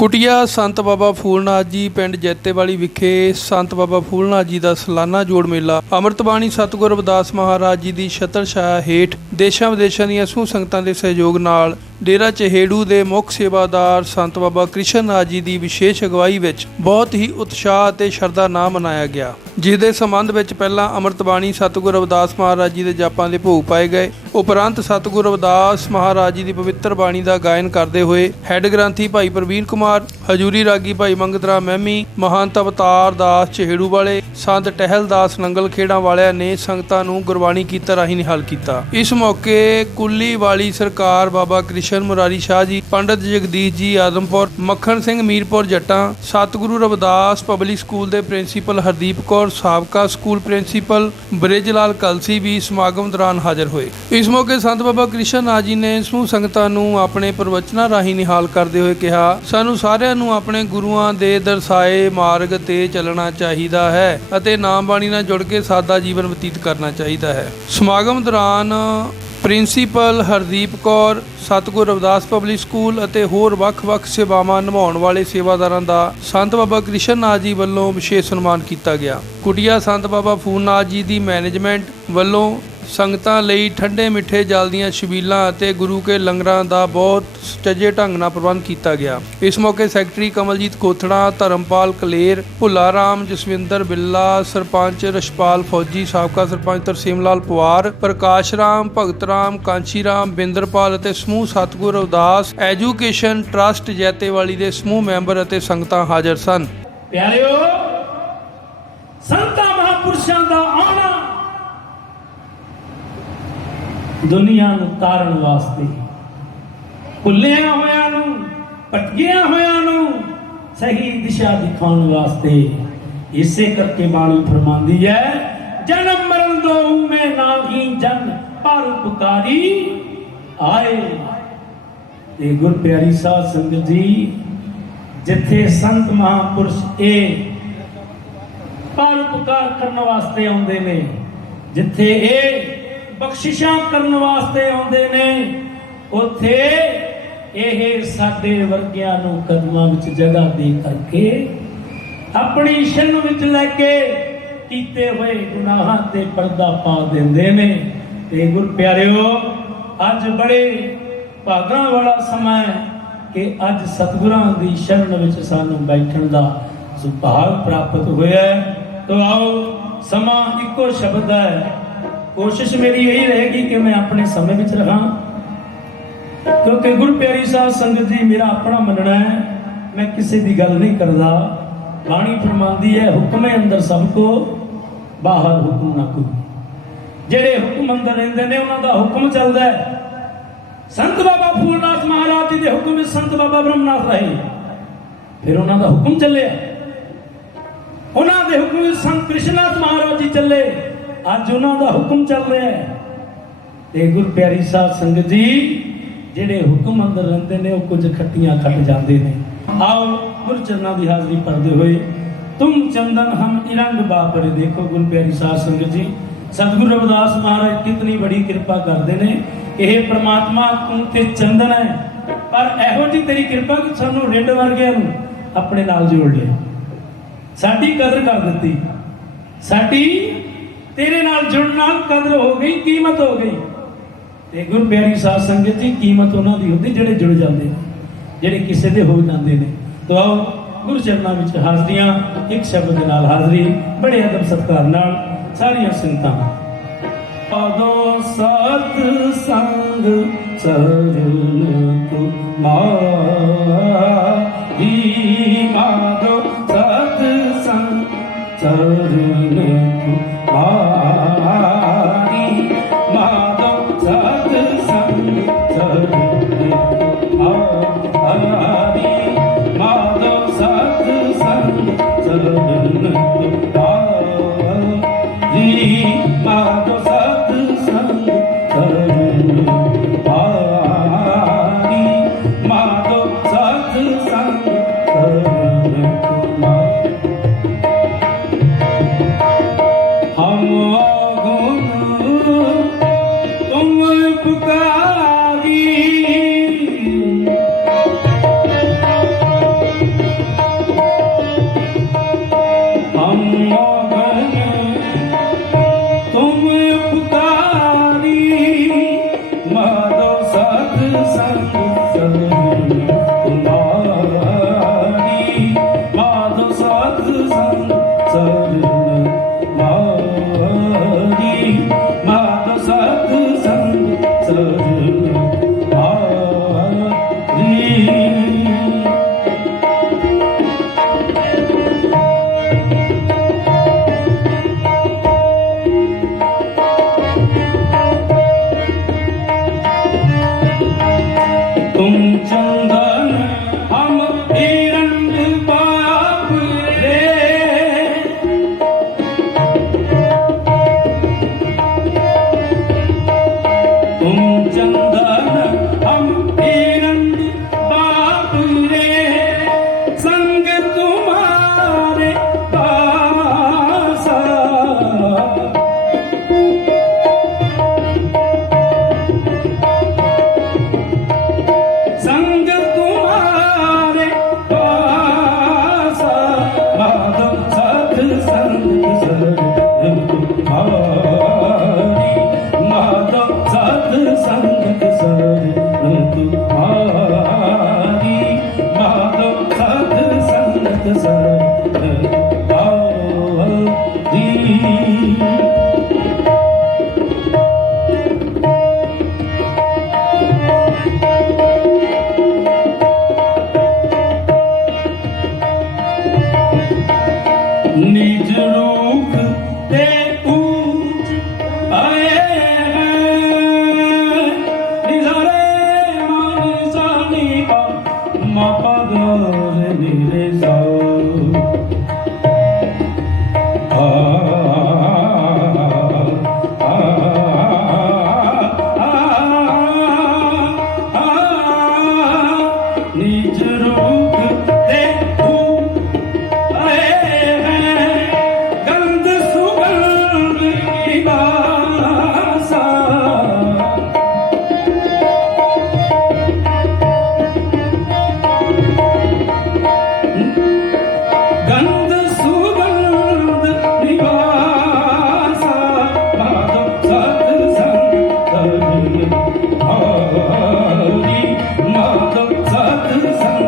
कुटिया संत बाबा फूलनाथ जी पिंड जैतेवाली विखे संत बाबा फूलनाथ जी का सालाना जोड़ मेला अमृत बाणी सतगुरु रविदास महाराज जी की छत्र छाया हेठ देशों विदेशों ਦੀਆਂ ਸਮੂਹ ਸੰਗਤਾਂ ਦੇ ਸਹਿਯੋਗ ਨਾਲ डेरा चहेड़ू के मुख सेवादार संत बाबा कृष्ण नाथ जी की विशेष अगवाई विच बहुत ही उत्साह और शरधा नाल मनाया गया, जिसके संबंध में पहला अमृत बाणी सतगुरु रविदास महाराज जी के जापां के भोग पाए गए। उपरंत सतगुरु रविदास महाराज जी की पवित्र बाणी का गायन करते हुए हैड ग्रंथी भाई प्रवीण कुमार, हजूरी रागी भाई मंगत राम मैमी, महंत अवतार दास चहेड़ू वाले, संत टहल दास नंगल खेड़ा वालिया ने संगतां नूं गुरबाणी गीतां राहीं निहाल किया। इस मौके कुल्ली वाली सरकार बाबा कृष्ण मुरारी शाह जी, पंडित जगदीश जी आदमपुर, मक्खन सिंह मीरपुर जट्टा, सतगुरु रविदास पब्लिक स्कूल के प्रिंसीपल हरदीप कौर, साबका स्कूल प्रिंसीपल बृजलाल कलसी भी समागम दौरान हाजिर हुए। इस मौके संत बाबा कृष्ण नाथ जी ने समूह संगतां नूं अपने प्रवचनां राहीं निहाल करते हुए कहा, सानू सारिआं नूं अपने गुरुआं दे दर्शाए मार्ग ते चलना चाहिदा है अते नाम बाणी नाल जुड़ के सादा जीवन बतीत करना चाहिदा है। समागम दौरान प्रिंसीपल हरदीप कौर, सतगुरु रविदास पब्लिक स्कूल ਅਤੇ ਹੋਰ ਵੱਖ-ਵੱਖ ਸੇਵਾਵਾਂ ਨਿਭਾਉਣ ਵਾਲੇ ਸੇਵਾਦਾਰਾਂ ਦਾ ਸੰਤ ਬਾਬਾ ਕ੍ਰਿਸ਼ਨ ਨਾਥ ਜੀ ਵੱਲੋਂ ਵਿਸ਼ੇਸ਼ ਸਨਮਾਨ ਕੀਤਾ ਗਿਆ। ਕੁਟੀਆ ਸੰਤ ਬਾਬਾ ਫੂਲਨਾਥ ਜੀ ਦੀ ਮੈਨੇਜਮੈਂਟ ਵੱਲੋਂ ਸੰਗਤਾਂ ਲਈ ਠੰਡੇ ਮਿੱਠੇ ਜਲ ਦੀਆਂ ਛਬੀਲਾਂ ਅਤੇ ਗੁਰੂ ਕੇ ਲੰਗਰਾਂ ਦਾ ਬਹੁਤ ਸੁਚੱਜੇ ਢੰਗ ਨਾਲ ਪ੍ਰਬੰਧ ਕੀਤਾ ਗਿਆ। ਇਸ ਮੌਕੇ ਸੈਕਟਰੀ ਕਮਲਜੀਤ ਕੋਥੜਾ, ਧਰਮਪਾਲ ਕਲੇਰ, ਭੁੱਲਾ ਰਾਮ, ਜਸਵਿੰਦਰ ਬਿੱਲਾ, ਸਰਪੰਚ ਰਸ਼ਪਾਲ ਫੌਜੀ, ਸਾਬਕਾ ਸਰਪੰਚ ਤਰਸੇਮ ਲਾਲ ਪਵਾਰ, ਪ੍ਰਕਾਸ਼ ਰਾਮ, ਭਗਤ ਰਾਮ, ਕਾਂਚੀ ਰਾਮ, ਬਿੰਦਰਪਾਲ ਅਤੇ ਸਮੂਹ ਸਤਗੁਰੂ ਰਵਿਦਾਸ ਐਜੂਕੇਸ਼ਨ ਟਰਸਟ ਜੈਤੇਵਾਲੀ ਦੇ ਸਮੂਹ ਮੈਂਬਰ ਅਤੇ ਸੰਗਤਾਂ ਹਾਜ਼ਰ ਸਨ। ਪਿਆਰਿਓ, ਸੰਤਾਂ ਮਹਾਂਪੁਰਸ਼ਾਂ ਦਾ ਆਉਣਾ दुनिया नूं तारण वास्ते, भुल्लिया होया नूं, भटकिया होया नूं सही दिशा दिखाने वास्ते। इसे करके बाणी फरमांदी है, जन्म मरण दो में नाही जन पर उपकारी आए। ते गुर प्यारी साध संगत जी, जिथे संत महापुरुष ए पर उपकार करने वास्ते आउंदे ने, जिथे ए बख्शिशां करन वास्ते आउंदे ने, उत्थे ਇਹ ਸਾਡੇ ਵਰਗਿਆਂ ਨੂੰ ਕਦਮਾਂ ਵਿੱਚ ਜਗ੍ਹਾ ਦੇ ਕਰਕੇ ਆਪਣੀ ਸ਼ਰਨ ਵਿੱਚ ਲੈ ਕੇ ਕੀਤੇ ਹੋਏ ਗੁਨਾਹਾਂ ਤੇ ਪਰਦਾ ਪਾ ਦਿੰਦੇ ਨੇ। ਤੇ ਗੁਰ ਪਿਆਰਿਓ, ਅੱਜ ਬੜੇ ਭਾਗਾਂ ਵਾਲਾ ਸਮਾਂ ਹੈ ਕਿ ਅੱਜ ਸਤਿਗੁਰਾਂ ਦੀ ਸ਼ਰਨ ਵਿੱਚ ਸਾਨੂੰ ਬੈਠਣ ਦਾ ਸੁਭਾਗ ਪ੍ਰਾਪਤ ਹੋਇਆ ਹੈ। तो आओ, ਸਮਾਂ ਇੱਕੋ ਸ਼ਬਦ ਹੈ। कोशिश मेरी यही रहेगी कि मैं अपने समय में रहा, क्योंकि गुरु प्यारी साध संगत जी मेरा अपना मनना है, मैं किसी की गल नहीं करता। बाणी फरमांदी है, हुक्म अंदर सबको बाहर हुक्म ना कोई। जेड़े हुक्म अंदर रहिंदे ने उन्हां दा हुक्म चलदा है। संत बाबा फूलनाथ महाराज जी दे हुक्म में संत बाबा ब्रह्मनाथ रहे, फिर उन्हां दा हुक्म चले, उन्हां दे हुक्म में संत कृष्णनाथ महाराज जी चले, ਅੱਜ ਉਹਨਾਂ ਦਾ ਹੁਕਮ ਚੱਲ ਰਿਹਾ ਹੈ। ਤੇ ਗੁਰ ਪਿਆਰੀ ਸਾਧ ਸੰਗਤ ਜੀ, ਜਿਹੜੇ ਹੁਕਮ ਅੰਦਰ ਰਹਿੰਦੇ ਨੇ ਉਹ ਕੁਝ ਖੱਟੀਆਂ ਖੱਟ ਜਾਂਦੇ ਨੇ। ਆਓ ਗੁਰ ਚਰਨਾਂ ਦੀ ਹਾਜ਼ਰੀ ਭਰਦੇ ਹੋਏ ਤੁਮ ਚੰਦਨ ਹਮ ਇਰੰਗ ਬਾਪਰੇ ਦੇਖੋ। ਗੁਰ ਪਿਆਰੀ ਸਾਧ ਸੰਗਤ ਜੀ, ਸਤਿਗੁਰੂ ਰਵਿਦਾਸ ਮਹਾਰਾਜ ਕਿਤਨੀ ਬੜੀ ਕਿਰਪਾ ਕਰਦੇ ਨੇ। ਇਹ ਪ੍ਰਮਾਤਮਾ ਤੂੰ ਤੇ ਚੰਦਨ ਹੈ, ਪਰ ਇਹੋ ਜਿਹੀ ਤੇਰੀ ਕਿਰਪਾ ਕਿ ਸਾਨੂੰ ਰਿੰਡ ਵਰਗਿਆਂ ਨੂੰ ਆਪਣੇ ਨਾਲ ਜੋੜ ਲਿਆ, ਸਾਡੀ ਕਦਰ ਕਰ ਦਿੱਤੀ, ਸਾਡੀ तेरे नाल जुड़न नाल कदर हो गई, कीमत हो गई। ते गुरु प्यारी साध संगत जी, कीमत उन्हां दी हुंदी जेड़े जुड़ जांदे ने, जेड़े किसे दे हो जांदे ने। तो आओ गुरु चरनां विच हाज़रियां एक शब्द दे नाल हाज़री बड़े अदब सत्कार नाल सारियां संगतां। पादो सत संग चरण तुम्हारी, पादो सत संग चरण तुम्हारी, माधव सत संग चरण तुम्हारी, माधव सत संग चरण तुम्हारी, माधव सत संग चरण तुम्हारी, माधव सत संग चरण तुम्हारी। हम तुम पुकारी तुम चंदन हम हिरंग बाप रे, संग तुम्हारे पासा। संग तुम्हारे पासा, माधव सत्संग तुम्हारी, माधव सत्संग तुम्हारी, माधव सत्संग तुम्हारी। निज रूप ते ऊंच आए हैं, निजारे मान जानी का मपदर निरे जाओ। निज रूप ते ऊंच आए हैं, गंध सुगंध निवासा। गंध सुगंध निवासा, माधव सत्संग तुम्हारी, माधव सत्संग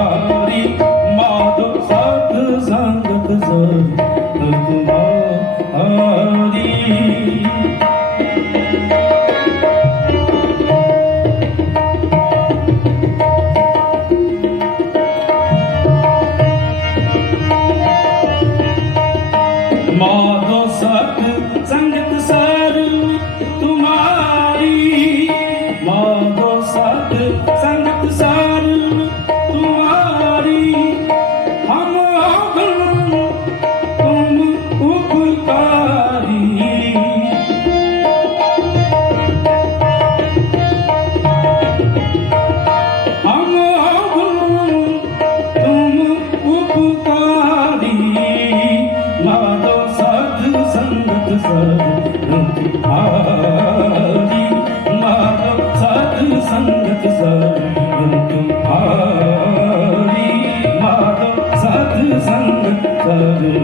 तुम्हारी, माधव सत्संग तुम्हारी, माधव सत्संग तुम्हारी। माधव सत्संग सर तुम्हारी, माधव सत्संग सर तुम्हारी, हम अवगुण तुम उपकारी। हम अवगुण तुम उपकारी, माधव सत्संग तुम्हारी, माधव सत्संग तुम्हारी, माधव सत्संग तुम्हारी।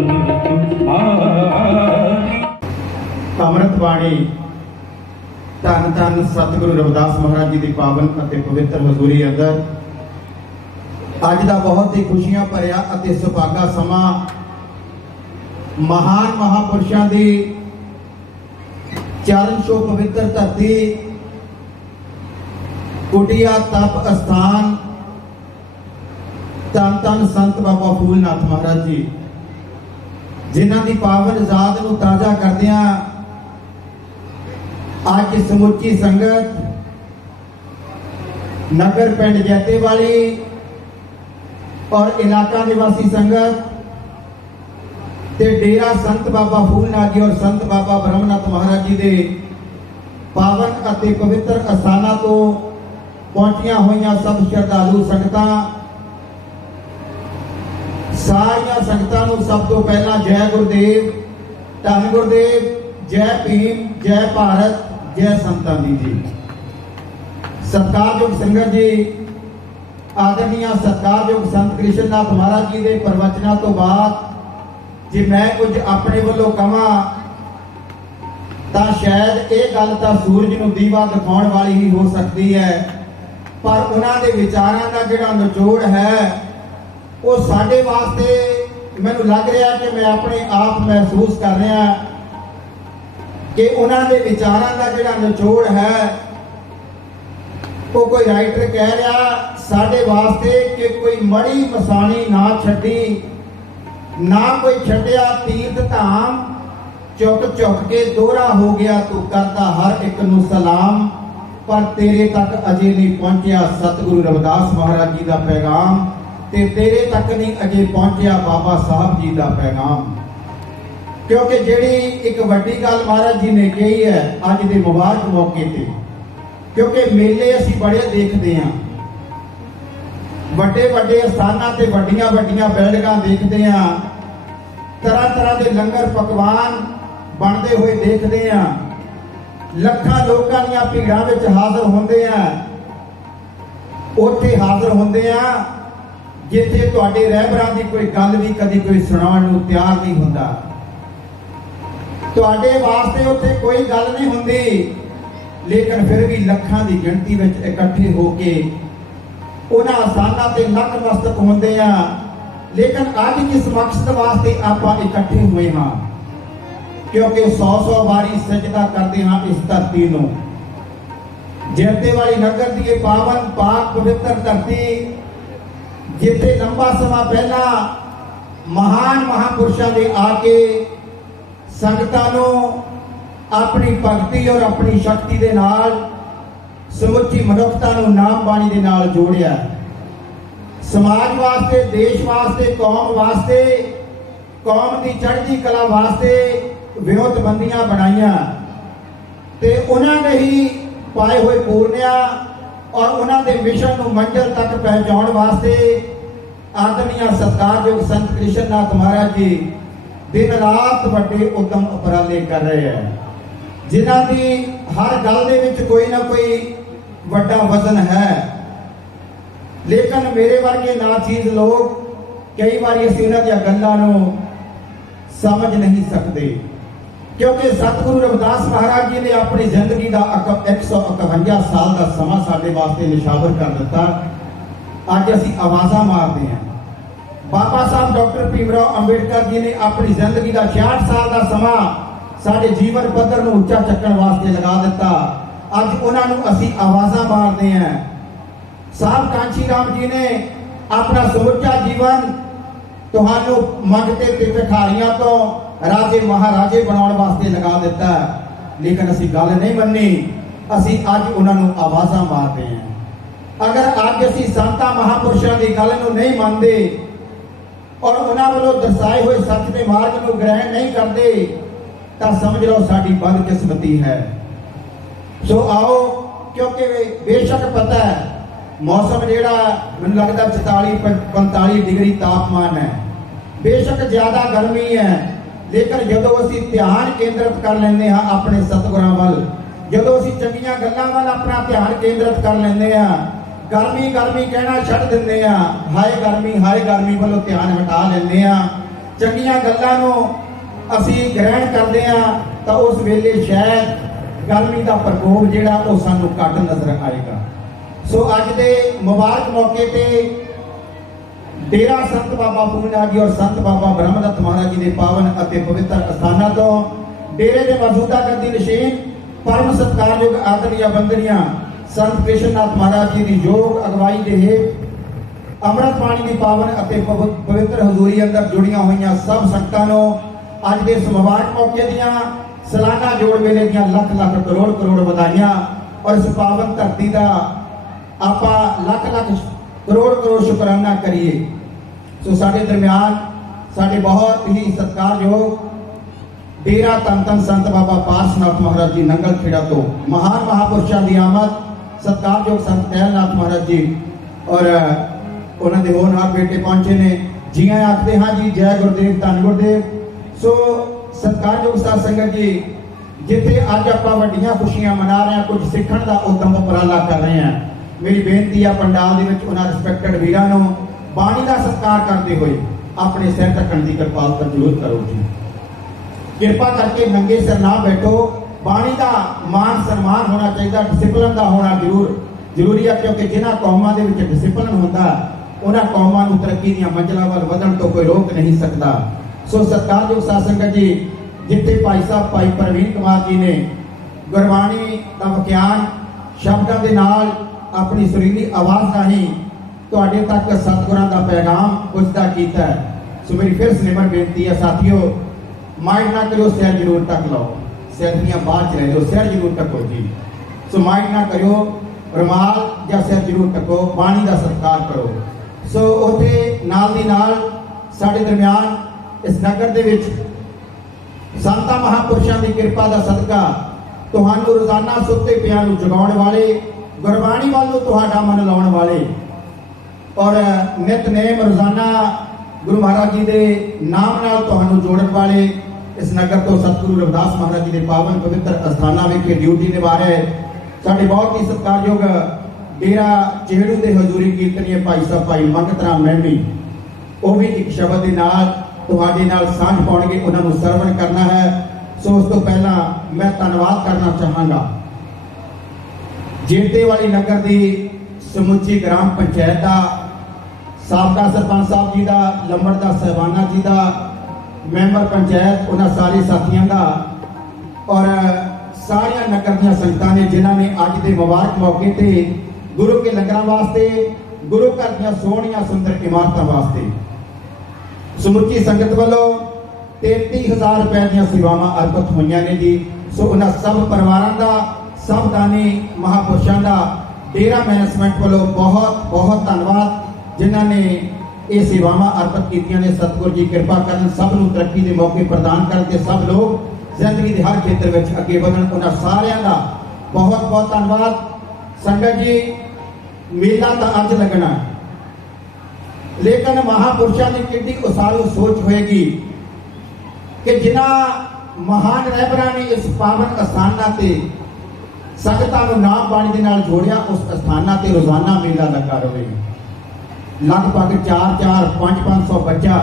अमृत बाणी धन धन सतगुरु रविदास महाराज जी की पावन ਅਤੇ पवित्र हजूरी अंदर अज का बहुत ही खुशियां भरिया ਅਤੇ सुभागा समा महान महापुरुषों की चरण छो पवित्र धरती कुटिया तप अस्थान धन धन संत बाबा फूलनाथ महाराज जी, जिन्हां की पावन याद नूं ताज़ा करदियां अज समुची संगत नगर पिंड जैतेवाली और इलाका निवासी संगत ते डेरा संत बाबा फूलनाथ जी और संत बाबा ब्रह्मनाथ महाराज जी के पावन अते पवित्र अस्थाना तो पहुंचिया हुई सब श्रद्धालु संगतां, सारिया संगतां नूं सब तो पहला जय गुरुदेव, धन गुरुदेव, जय भीम, जय भारत, जय संतां दी जी। सत्कारयोग संगत जी, आदरणीय सत्कारयोग संत कृष्णनाथ महाराज जी के प्रवचनों तो बाद जे मैं कुछ अपने वालों कहां तां शायद ये गल तां सूरज नूं दीवा दिखाउण वाली ही हो सकती है, पर उन्हां दे विचारां दा जिहड़ा निचोड़ है वो साडे वास्ते मैनूं लग रहा कि मैं अपने आप महसूस कर रहा कि उन्हां दे विचारां दा जिहड़ा निचोड़ है वो कोई राइटर कह रहा साडे वास्ते कि कोई मड़ी मसाणी ना छड्डी, ना कोई छड्डिया तीर्थ धाम, चुक चुक के दोहरा हो गया तू करता हर एक नूं सलाम, पर तेरे तक अजे नहीं पहुंचिया सतगुरु रविदास महाराज जी का पैगाम। ਤੇ ਤੇਰੇ ਤੱਕ ਨਹੀਂ ਅਜੇ ਪਹੁੰਚਿਆ ਬਾਬਾ ਸਾਹਿਬ ਜੀ ਦਾ ਪੈਗਾਮ। ਕਿਉਂਕਿ ਜਿਹੜੀ ਇੱਕ ਵੱਡੀ ਗੱਲ ਮਹਾਰਾਜ ਜੀ ਨੇ ਕਹੀ ਹੈ ਅੱਜ ਦੇ ਮੁਬਾਰਕ ਮੌਕੇ ਤੇ, ਕਿਉਂਕਿ ਮੇਲੇ ਅਸੀਂ ਬੜੇ ਦੇਖਦੇ ਹਾਂ, ਵੱਡੇ ਵੱਡੇ ਸਥਾਨਾਂ ਤੇ ਵੱਡੀਆਂ ਵੱਡੀਆਂ ਬਿਲਡਿੰਗਾਂ ਦੇਖਦੇ ਹਾਂ, ਤਰ੍ਹਾਂ ਤਰ੍ਹਾਂ ਦੇ ਲੰਗਰ ਪਕਵਾਨ ਬਣਦੇ ਹੋਏ ਦੇਖਦੇ ਹਾਂ, ਲੱਖਾਂ ਲੋਕਾਂ ਦੀਆਂ ਭੀੜਾਂ ਵਿੱਚ ਹਾਜ਼ਰ ਹੁੰਦੇ ਆ। ਉੱਥੇ ਹਾਜ਼ਰ ਹੁੰਦੇ ਆ ਜਿੱਥੇ ਤੁਹਾਡੇ ਰਹਿਬਰਾਂ ਦੀ ਕੋਈ ਗੱਲ ਵੀ ਕਦੀ ਕੋਈ ਸੁਣਾਉਣ ਨੂੰ ਤਿਆਰ ਨਹੀਂ ਹੁੰਦਾ। ਤੁਹਾਡੇ ਵਾਸਤੇ ਉੱਥੇ ਕੋਈ ਗੱਲ ਨਹੀਂ ਹੁੰਦੀ, ਲੇਕਿਨ ਫਿਰ ਵੀ ਲੱਖਾਂ ਦੀ ਗਿਣਤੀ ਵਿੱਚ ਇਕੱਠੇ ਹੋ ਕੇ ਉਹਨਾਂ ਸਥਾਨਾਂ ਤੇ ਨਤਮਸਤਕ ਹੁੰਦੇ ਆ। ਲੇਕਿਨ ਅੱਜ ਕਿਸ ਮਕਸਦ ਵਾਸਤੇ ਆਪਾਂ ਇਕੱਠੇ ਹੋਏ ਹਾਂ? ਕਿਉਂਕਿ 100 ਵਾਰੀ ਸਜਦਾ ਕਰਦੇ ਹਾਂ ਇਸ ਧਰਤੀ ਨੂੰ, ਜੈਤੇ ਵਾਲੀ ਨਗਰ ਦੀ ਇਹ ਪਾਵਨ ਪਾਕ ਪਵਿੱਤਰ ਧਰਤੀ, ਜਿੱਥੇ ਲੰਬਾ ਸਮਾਂ ਪਹਿਲਾਂ ਮਹਾਨ ਮਹਾਪੁਰਸ਼ਾਂ ਦੇ ਆ ਕੇ ਸੰਗਤਾਂ ਨੂੰ ਆਪਣੀ ਭਗਤੀ ਔਰ ਆਪਣੀ ਸ਼ਕਤੀ ਦੇ ਨਾਲ ਸਮੁੱਚੀ ਮਨੁੱਖਤਾ ਨੂੰ ਨਾਮ ਬਾਣੀ ਦੇ ਨਾਲ ਜੋੜਿਆ। ਸਮਾਜ ਵਾਸਤੇ, ਦੇਸ਼ ਵਾਸਤੇ, ਕੌਮ ਵਾਸਤੇ, ਕੌਮ ਦੀ ਚੜ੍ਹਦੀ ਕਲਾ ਵਾਸਤੇ ਵਿਉਂਤਬੰਦੀਆਂ ਬਣਾਈਆਂ ਤੇ ਉਹਨਾਂ ਨੇ ਹੀ ਪਾਏ ਹੋਏ ਪੂਰਨਿਆ ਔਰ ਉਹਨਾਂ ਦੇ ਮਿਸ਼ਨ ਨੂੰ ਮੰਜ਼ਿਲ ਤੱਕ ਪਹੁੰਚਾਉਣ ਵਾਸਤੇ ਆਦਰਣੀय ਸਤਿਕਾਰਯੋਗ ਸੰਤ ਕ੍ਰਿਸ਼ਨ ਨਾਥ ਮਹਾਰਾਜ ਜੀ ਦਿਨ ਰਾਤ ਵੱਡੇ ਉਦਮ ਉਪਰਾਲੇ ਕਰ ਰਹੇ ਹੈ, ਜਿਨ੍ਹਾਂ ਦੀ ਹਰ ਗੱਲ ਦੇ ਵਿੱਚ ਕੋਈ ਨਾ ਕੋਈ ਵੱਡਾ ਵਜ਼ਨ ਹੈ। ਲੇਕਿਨ ਮੇਰੇ ਵਰਗੇ ਨਾਚੀਜ਼ ਲੋਕ ਕਈ ਵਾਰੀ ਅਸੀਂ ਉਹਨਾਂ ਦੀਆਂ ਗੱਲਾਂ ਨੂੰ ਸਮਝ ਨਹੀਂ ਸਕਦੇ, ਕਿਉਂਕਿ ਸਤਿਗੁਰੂ ਰਵਿਦਾਸ ਮਹਾਰਾਜ ਜੀ ਨੇ ਆਪਣੀ ਜ਼ਿੰਦਗੀ ਦਾ 151 ਸਾਲ ਦਾ ਸਮਾਂ ਸਾਡੇ ਵਾਸਤੇ ਨਿਸ਼ਾਵਰ ਕਰ ਦਿੱਤਾ। ਅੱਜ ਅਸੀਂ ਆਵਾਜ਼ਾਂ ਮਾਰਦੇ ਹਾਂ। ਬਾਬਾ ਸਾਹਿਬ ਡਾਕਟਰ ਭੀਮ ਰਾਓ ਅੰਬੇਡਕਰ ਜੀ ਨੇ ਆਪਣੀ ਜ਼ਿੰਦਗੀ ਦਾ 66 ਸਾਲ ਦਾ ਸਮਾਂ ਸਾਡੇ ਜੀਵਨ ਪੱਧਰ ਨੂੰ ਉੱਚਾ ਚੱਕਣ ਵਾਸਤੇ ਲਗਾ ਦਿੱਤਾ। ਅੱਜ ਉਹਨਾਂ ਨੂੰ ਅਸੀਂ ਆਵਾਜ਼ਾਂ ਮਾਰਦੇ ਹਾਂ। ਸਾਹਿਬ ਕਾਂਚੀ ਰਾਮ ਜੀ ਨੇ ਆਪਣਾ ਸਮੁੱਚਾ ਜੀਵਨ ਤੁਹਾਨੂੰ ਮੰਗਤੇ ਤੇ ਭਿਖਾਰੀਆਂ ਤੋਂ ਰਾਜੇ ਮਹਾਰਾਜੇ ਬਣਾਉਣ ਵਾਸਤੇ ਲਗਾ ਦਿੱਤਾ, ਲੇਕਿਨ ਅਸੀਂ ਗੱਲ ਨਹੀਂ ਮੰਨੀ। ਅਸੀਂ ਅੱਜ ਉਹਨਾਂ ਨੂੰ ਆਵਾਜ਼ਾਂ ਮਾਰਦੇ ਹਾਂ। ਅਗਰ ਅੱਜ ਅਸੀਂ ਸੰਤਾਂ ਮਹਾਪੁਰਸ਼ਾਂ ਦੀ ਗੱਲ ਨੂੰ ਨਹੀਂ ਮੰਨਦੇ ਔਰ ਉਹਨਾਂ ਵੱਲੋਂ ਦਰਸਾਏ ਹੋਏ ਸੱਚ ਦੇ ਮਾਰਗ ਨੂੰ ਗ੍ਰਹਿਣ ਨਹੀਂ ਕਰਦੇ ਤਾਂ ਸਮਝ ਲਓ ਸਾਡੀ ਬਦਕਿਸਮਤੀ ਹੈ। ਸੋ ਆਓ, ਕਿਉਂਕਿ ਬੇਸ਼ੱਕ ਪਤਾ ਹੈ ਮੌਸਮ ਜਿਹੜਾ ਮੈਨੂੰ ਲੱਗਦਾ 44-45 ਡਿਗਰੀ ਤਾਪਮਾਨ ਹੈ, ਬੇਸ਼ੱਕ ਜ਼ਿਆਦਾ ਗਰਮੀ ਹੈ, ਲੇਕਿਨ ਜਦੋਂ ਅਸੀਂ ਧਿਆਨ ਕੇਂਦਰਿਤ ਕਰ ਲੈਂਦੇ ਹਾਂ ਆਪਣੇ ਸਤਿਗੁਰਾਂ ਵੱਲ, ਜਦੋਂ ਅਸੀਂ ਚੰਗੀਆਂ ਗੱਲਾਂ ਵੱਲ ਆਪਣਾ ਧਿਆਨ ਕੇਂਦਰਿਤ ਕਰ ਲੈਂਦੇ ਹਾਂ, ਗਰਮੀ ਗਰਮੀ ਕਹਿਣਾ ਛੱਡ ਦਿੰਦੇ ਹਾਂ, ਹਾਏ ਗਰਮੀ ਵੱਲੋਂ ਧਿਆਨ ਹਟਾ ਲੈਂਦੇ ਹਾਂ, ਚੰਗੀਆਂ ਗੱਲਾਂ ਨੂੰ ਅਸੀਂ ਗ੍ਰਹਿਣ ਕਰਦੇ ਹਾਂ, ਤਾਂ ਉਸ ਵੇਲੇ ਸ਼ਾਇਦ ਗਰਮੀ ਦਾ ਪ੍ਰਕੋਪ ਜਿਹੜਾ ਉਹ ਸਾਨੂੰ ਘੱਟ ਨਜ਼ਰ ਆਏਗਾ। ਸੋ ਅੱਜ ਦੇ ਮੁਬਾਰਕ ਮੌਕੇ ਤੇ ਡੇਰਾ ਸੰਤ ਬਾਬਾ ਫੂਲਨਾਥ ਜੀ ਔਰ ਸੰਤ ਬਾਬਾ ਬ੍ਰਹਮਦੱਤ ਮਹਾਰਾਜ ਜੀ ਦੇ ਪਾਵਨ ਅਤੇ ਪਵਿੱਤਰ ਅਸਥਾਨਾਂ ਤੋਂ ਡੇਰੇ ਦੇ ਮੌਜੂਦਾ ਗੱਦੀ ਨਸ਼ੀਨ ਪਰਮ ਸਤਿਕਾਰਯੋਗ ਆਦਰਣੀय ਬੰਦਨੀਆਂ ਸੰਤ ਕ੍ਰਿਸ਼ਨ ਨਾਥ ਮਹਾਰਾਜ ਜੀ ਦੀ ਯੋਗ ਅਗਵਾਈ ਦੇ ਹੇਠ ਅੰਮ੍ਰਿਤ ਬਾਣੀ ਦੀ ਪਾਵਨ ਅਤੇ ਪਵਿੱਤਰ ਹਜ਼ੂਰੀ ਅੰਦਰ ਜੁੜੀਆਂ ਹੋਈਆਂ ਸਭ ਸੰਗਤਾਂ ਨੂੰ ਅੱਜ ਦੇ ਇਸ ਮੁਬਾਰਕ ਮੌਕੇ ਦੀਆਂ ਸਾਲਾਨਾ ਜੋੜ ਮੇਲੇ ਦੀਆਂ ਲੱਖ ਲੱਖ ਕਰੋੜ ਕਰੋੜ ਵਧਾਈਆਂ ਔਰ ਇਸ ਪਾਵਨ ਧਰਤੀ ਦਾ ਆਪਾਂ ਲੱਖ ਲੱਖ ਕਰੋੜ ਕਰੋੜ ਸ਼ੁਕਰਾਨਾ ਕਰੀਏ। ਸੋ ਸਾਡੇ ਦਰਮਿਆਨ ਸਾਡੇ ਬਹੁਤ ਹੀ ਸਤਿਕਾਰਯੋਗ ਡੇਰਾ ਧੰਨ ਧੰਨ ਸੰਤ ਬਾਬਾ ਪਾਰਸਨਾਥ ਮਹਾਰਾਜ ਜੀ ਨੰਗਲ ਖੇੜਾ ਤੋਂ ਮਹਾਨ ਮਹਾਪੁਰਸ਼ਾਂ ਦੀ ਆਮਦ, ਸਤਿਕਾਰਯੋਗ ਸੰਤ ਦਇਆਲਨਾਥ ਮਹਾਰਾਜ ਜੀ ਔਰ ਉਹਨਾਂ ਦੇ ਹੋਣਹਾਰ ਬੇਟੇ ਪਹੁੰਚੇ ਨੇ। ਜੀਆਂ ਆਖਦੇ ਹਾਂ ਜੀ, ਜੈ ਗੁਰਦੇਵ ਧੰਨ ਗੁਰਦੇਵ। ਸੋ ਸਤਿਕਾਰਯੋਗ ਸਾਧ ਸੰਗਤ ਜੀ, ਜਿੱਥੇ ਅੱਜ ਆਪਾਂ ਵੱਡੀਆਂ ਖੁਸ਼ੀਆਂ ਮਨਾ ਰਹੇ ਹਾਂ, ਕੁਝ ਸਿੱਖਣ ਦਾ ਉਦਮ ਉਪਰਾਲਾ ਕਰ ਰਹੇ ਹਾਂ, ਮੇਰੀ ਬੇਨਤੀ ਆ ਪੰਡਾਲ ਦੇ ਵਿੱਚ ਉਹਨਾਂ ਰਿਸਪੈਕਟਡ ਵੀਰਾਂ ਨੂੰ ਬਾਣੀ ਦਾ ਸਤਿਕਾਰ ਕਰਦੇ ਹੋਏ ਆਪਣੇ ਸਿਰ ਢੱਕਣ ਦੀ ਕਿਰਪਾਲਤਾ ਜ਼ਰੂਰ ਕਰੋ ਜੀ। ਕਿਰਪਾ ਕਰਕੇ ਨੰਗੇ ਸਿਰ ਨਾ ਬੈਠੋ। ਬਾਣੀ ਦਾ ਮਾਨ ਸਨਮਾਨ ਹੋਣਾ ਚਾਹੀਦਾ, ਡਿਸਪਲਿਨ ਦਾ ਹੋਣਾ ਜ਼ਰੂਰੀ ਹੈ, ਕਿਉਂਕਿ ਜਿਨ੍ਹਾਂ ਕੌਮਾਂ ਦੇ ਵਿੱਚ ਡਿਸਪਲਿਨ ਹੁੰਦਾ ਉਹਨਾਂ ਕੌਮਾਂ ਨੂੰ ਤਰੱਕੀ ਦੀਆਂ ਮੰਜ਼ਿਲਾਂ ਵੱਲ ਵਧਣ ਤੋਂ ਕੋਈ ਰੋਕ ਨਹੀਂ ਸਕਦਾ। ਸੋ ਸਤਿਕਾਰਯੋਗ ਸਾਧ ਸੰਗਤ ਜੀ, ਜਿੱਥੇ ਭਾਈ ਸਾਹਿਬ ਭਾਈ ਪ੍ਰਵੀਨ ਕੁਮਾਰ ਜੀ ਨੇ ਗੁਰਬਾਣੀ ਦਾ ਵਿਗਿਆਨ ਸ਼ਬਦਾਂ ਦੇ ਨਾਲ ਆਪਣੀ ਸੁਰੀਲੀ ਆਵਾਜ਼ ਰਾਹੀਂ ਤੁਹਾਡੇ ਤੱਕ ਸਤਿਗੁਰਾਂ ਦਾ ਪੈਗਾਮ ਪੁੱਜਦਾ ਕੀਤਾ ਹੈ। ਸੋ ਮੇਰੀ ਫਿਰ ਸਿਨੇਮਾ ਬੇਨਤੀ ਹੈ ਸਾਥੀਓ, ਮਾਈਂਡ ਨਾ ਕਰਿਓ, ਸਿਰ ਜ਼ਰੂਰ ਟੱਕ ਲਓ, ਸਿਰ ਦੀਆਂ ਬਾਅਦ ਚ ਰਹਿ ਜਾਓ, ਸਿਰ ਜ਼ਰੂਰ ਟੱਕੋ ਜੀ। ਸੋ ਮਾਈਂਡ ਨਾ ਕਰਿਓ, ਰੁਮਾਲ ਜਾਂ ਸਿਰ ਜ਼ਰੂਰ ਟੱਕੋ, ਬਾਣੀ ਦਾ ਸਤਿਕਾਰ ਕਰੋ। ਸੋ ਉੱਥੇ ਨਾਲ ਦੀ ਨਾਲ ਸਾਡੇ ਦਰਮਿਆਨ ਇਸ ਨਗਰ ਦੇ ਵਿੱਚ ਸੰਤਾਂ ਮਹਾਂਪੁਰਸ਼ਾਂ ਦੀ ਕਿਰਪਾ ਦਾ ਸਦਕਾ ਤੁਹਾਨੂੰ ਰੋਜ਼ਾਨਾ ਸੁੱਤੇ ਪਿਆਂ ਨੂੰ ਜਗਾਉਣ ਵਾਲੇ, ਗੁਰਬਾਣੀ ਵੱਲ ਨੂੰ ਤੁਹਾਡਾ ਮਨ ਲਾਉਣ ਵਾਲੇ ਔਰ ਨਿਤਨੇਮ ਰੋਜ਼ਾਨਾ ਗੁਰੂ ਮਹਾਰਾਜ ਜੀ ਦੇ ਨਾਮ ਨਾਲ ਤੁਹਾਨੂੰ ਜੋੜਨ ਵਾਲੇ ਇਸ ਨਗਰ ਤੋਂ ਸਤਿਗੁਰੂ ਰਵਿਦਾਸ ਮਹਾਰਾਜ ਜੀ ਦੇ ਪਾਵਨ ਪਵਿੱਤਰ ਅਸਥਾਨਾਂ ਵਿਖੇ ਡਿਊਟੀ ਨਿਭਾ ਰਹੇ ਸਾਡੇ ਬਹੁਤ ਹੀ ਸਤਿਕਾਰਯੋਗ ਡੇਰਾ ਚਿਹੜੂ ਦੇ ਹਜ਼ੂਰੀ ਕੀਰਤਨੀਏ ਭਾਈ ਸਾਹਿਬ ਭਾਈ ਮੰਗਤ ਰਾਮ ਮਹਿਮੀ, ਉਹ ਵੀ ਇੱਕ ਸ਼ਬਦ ਦੇ ਨਾਲ ਤੁਹਾਡੇ ਨਾਲ ਸਾਂਝ ਪਾਉਣਗੇ, ਉਹਨਾਂ ਨੂੰ ਸਰਵਣ ਕਰਨਾ ਹੈ। ਸੋ ਉਸ ਤੋਂ ਪਹਿਲਾਂ ਮੈਂ ਧੰਨਵਾਦ ਕਰਨਾ ਚਾਹਾਂਗਾ ਜੇਤੇ ਵਾਲੀ ਨਗਰ ਦੀ ਸਮੁੱਚੀ ਗ੍ਰਾਮ ਪੰਚਾਇਤ ਦਾ, ਸਾਬਕਾ ਸਰਪੰਚ ਸਾਹਿਬ ਜੀ ਦਾ, ਲੰਬੜਦਾਰ ਸਾਹਿਬਾਨਾ ਜੀ ਦਾ, ਮੈਂਬਰ ਪੰਚਾਇਤ, ਉਹਨਾਂ ਸਾਰੇ ਸਾਥੀਆਂ ਦਾ ਔਰ ਸਾਰੀਆਂ ਨਗਰ ਦੀਆਂ ਸੰਗਤਾਂ ਨੇ ਜਿਨ੍ਹਾਂ ਨੇ ਅੱਜ ਦੇ ਮੁਬਾਰਕ ਮੌਕੇ ਤੇ ਗੁਰੂ ਕੇ ਲੰਗਰਾਂ ਵਾਸਤੇ, ਗੁਰੂ ਘਰ ਦੀਆਂ ਸੋਹਣੀਆਂ ਸੁੰਦਰ ਇਮਾਰਤਾਂ ਵਾਸਤੇ ਸਮੁੱਚੀ ਸੰਗਤ ਵੱਲੋਂ 33,000 ਰੁਪਏ ਦੀਆਂ ਸੇਵਾਵਾਂ ਅਰਪਿਤ ਹੋਈਆਂ ਨੇ ਜੀ। ਸੋ ਉਹਨਾਂ ਸਭ ਪਰਿਵਾਰਾਂ ਦਾ, ਸਭ ਦਾਨੀ ਮਹਾਂਪੁਰਸ਼ਾਂ ਦਾ ਡੇਰਾ ਮੈਨੇਜਮੈਂਟ ਵੱਲੋਂ ਬਹੁਤ ਬਹੁਤ ਧੰਨਵਾਦ ਜਿਨ੍ਹਾਂ ਨੇ ਇਹ ਸੇਵਾਵਾਂ ਅਰਪਿਤ ਕੀਤੀਆਂ ਨੇ। ਸਤਿਗੁਰੂ ਜੀ ਕਿਰਪਾ ਕਰਨ, ਸਭ ਨੂੰ ਤਰੱਕੀ ਦੇ ਮੌਕੇ ਪ੍ਰਦਾਨ ਕਰਨ ਤੇ ਸਭ ਲੋਕ ਜ਼ਿੰਦਗੀ ਦੇ ਹਰ ਖੇਤਰ ਵਿੱਚ ਅੱਗੇ ਵਧਣ। ਉਹਨਾਂ ਸਾਰਿਆਂ ਦਾ ਬਹੁਤ ਬਹੁਤ ਧੰਨਵਾਦ। ਸੰਗਤ ਜੀ, ਮੇਲਾ ਤਾਂ ਅੱਜ ਲੱਗਣਾ, ਲੇਕਿਨ ਮਹਾਂਪੁਰਸ਼ਾਂ ਦੀ ਕਿੰਨੀ ਉਸਾਰੂ ਸੋਚ ਹੋਏਗੀ ਕਿ ਜਿਨ੍ਹਾਂ ਮਹਾਨ ਰਹਿਬਰਾਂ ਨੇ ਇਸ ਪਾਵਨ ਅਸਥਾਨਾਂ ਤੇ ਸੰਗਤਾਂ ਨੂੰ ਨਾਮ ਬਾਣੀ ਦੇ ਨਾਲ ਜੋੜਿਆ, ਉਸ ਅਸਥਾਨਾਂ ਤੇ ਰੋਜ਼ਾਨਾ ਮੇਲਾ ਲੱਗਾ ਰਹੇ। ਲਗਭਗ 4-4, 5-500 ਬੱਚਾ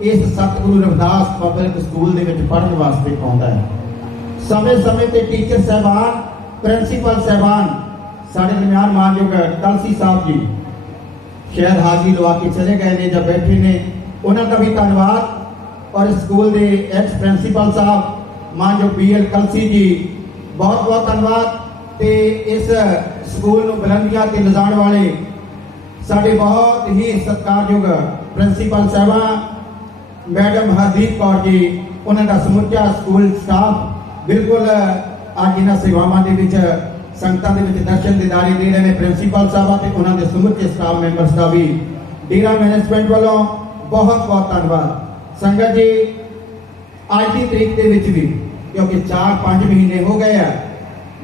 ਇਸ ਸਤਿਗੁਰੂ ਰਵਿਦਾਸ ਪਬਲਿਕ ਸਕੂਲ ਦੇ ਵਿੱਚ ਪੜ੍ਹਨ ਵਾਸਤੇ ਆਉਂਦਾ ਹੈ। ਸਮੇਂ-ਸਮੇਂ ਤੇ ਟੀਚਰ ਸਾਹਿਬਾਨ, ਪ੍ਰਿੰਸੀਪਲ ਸਾਹਿਬਾਨ, ਸਾਡੇ ਦਰਮਿਆਨ ਮਾਨਯੋਗ ਕਲਸੀ ਸਾਹਿਬ ਜੀ ਸ਼ਾਇਦ ਹਾਜ਼ਰੀ ਲਵਾ ਕੇ ਚਲੇ ਗਏ ਨੇ ਜਾਂ ਬੈਠੇ ਨੇ, ਉਹਨਾਂ ਦਾ ਵੀ ਧੰਨਵਾਦ। ਔਰ ਸਕੂਲ ਦੇ ਐਕਸ ਪ੍ਰਿੰਸੀਪਲ ਸਾਹਿਬ ਮਾਨਯੋਗ BL ਕਲਸੀ ਜੀ, ਬਹੁਤ ਬਹੁਤ ਧੰਨਵਾਦ। ਤੇ ਇਸ ਸਕੂਲ ਨੂੰ ਬੁਲੰਦੀਆਂ ਤੇ ਲਿਜਾਣ ਵਾਲੇ ਸਾਡੇ ਬਹੁਤ ਹੀ ਸਤਿਕਾਰਯੋਗ ਪ੍ਰਿੰਸੀਪਲ ਸਾਹਿਬਾਂ ਮੈਡਮ ਹਰਦੀਪ ਕੌਰ ਜੀ, ਉਹਨਾਂ ਦਾ ਸਮੁੱਚਾ ਸਕੂਲ ਸਟਾਫ ਬਿਲਕੁਲ ਅੱਜ ਇਹਨਾਂ ਸੇਵਾਵਾਂ ਦੇ ਵਿੱਚ ਸੰਗਤਾਂ ਦੇ ਵਿੱਚ ਦਰਸ਼ਨ ਦਿਦਾਰੇ ਦੇ ਰਹੇ ਨੇ। ਪ੍ਰਿੰਸੀਪਲ ਸਾਹਿਬਾਂ ਤੇ ਉਹਨਾਂ ਦੇ ਸਮੁੱਚੇ ਸਟਾਫ ਮੈਂਬਰਸ ਦਾ ਵੀ ਡੇਰਾ ਮੈਨੇਜਮੈਂਟ ਵੱਲੋਂ ਬਹੁਤ ਬਹੁਤ ਧੰਨਵਾਦ। ਸੰਗਤ ਜੀ, ਅੱਜ ਦੀ ਤਰੀਕ ਦੇ ਵਿੱਚ ਵੀ ਕਿਉਂਕਿ 4-5 ਮਹੀਨੇ ਹੋ ਗਏ ਆ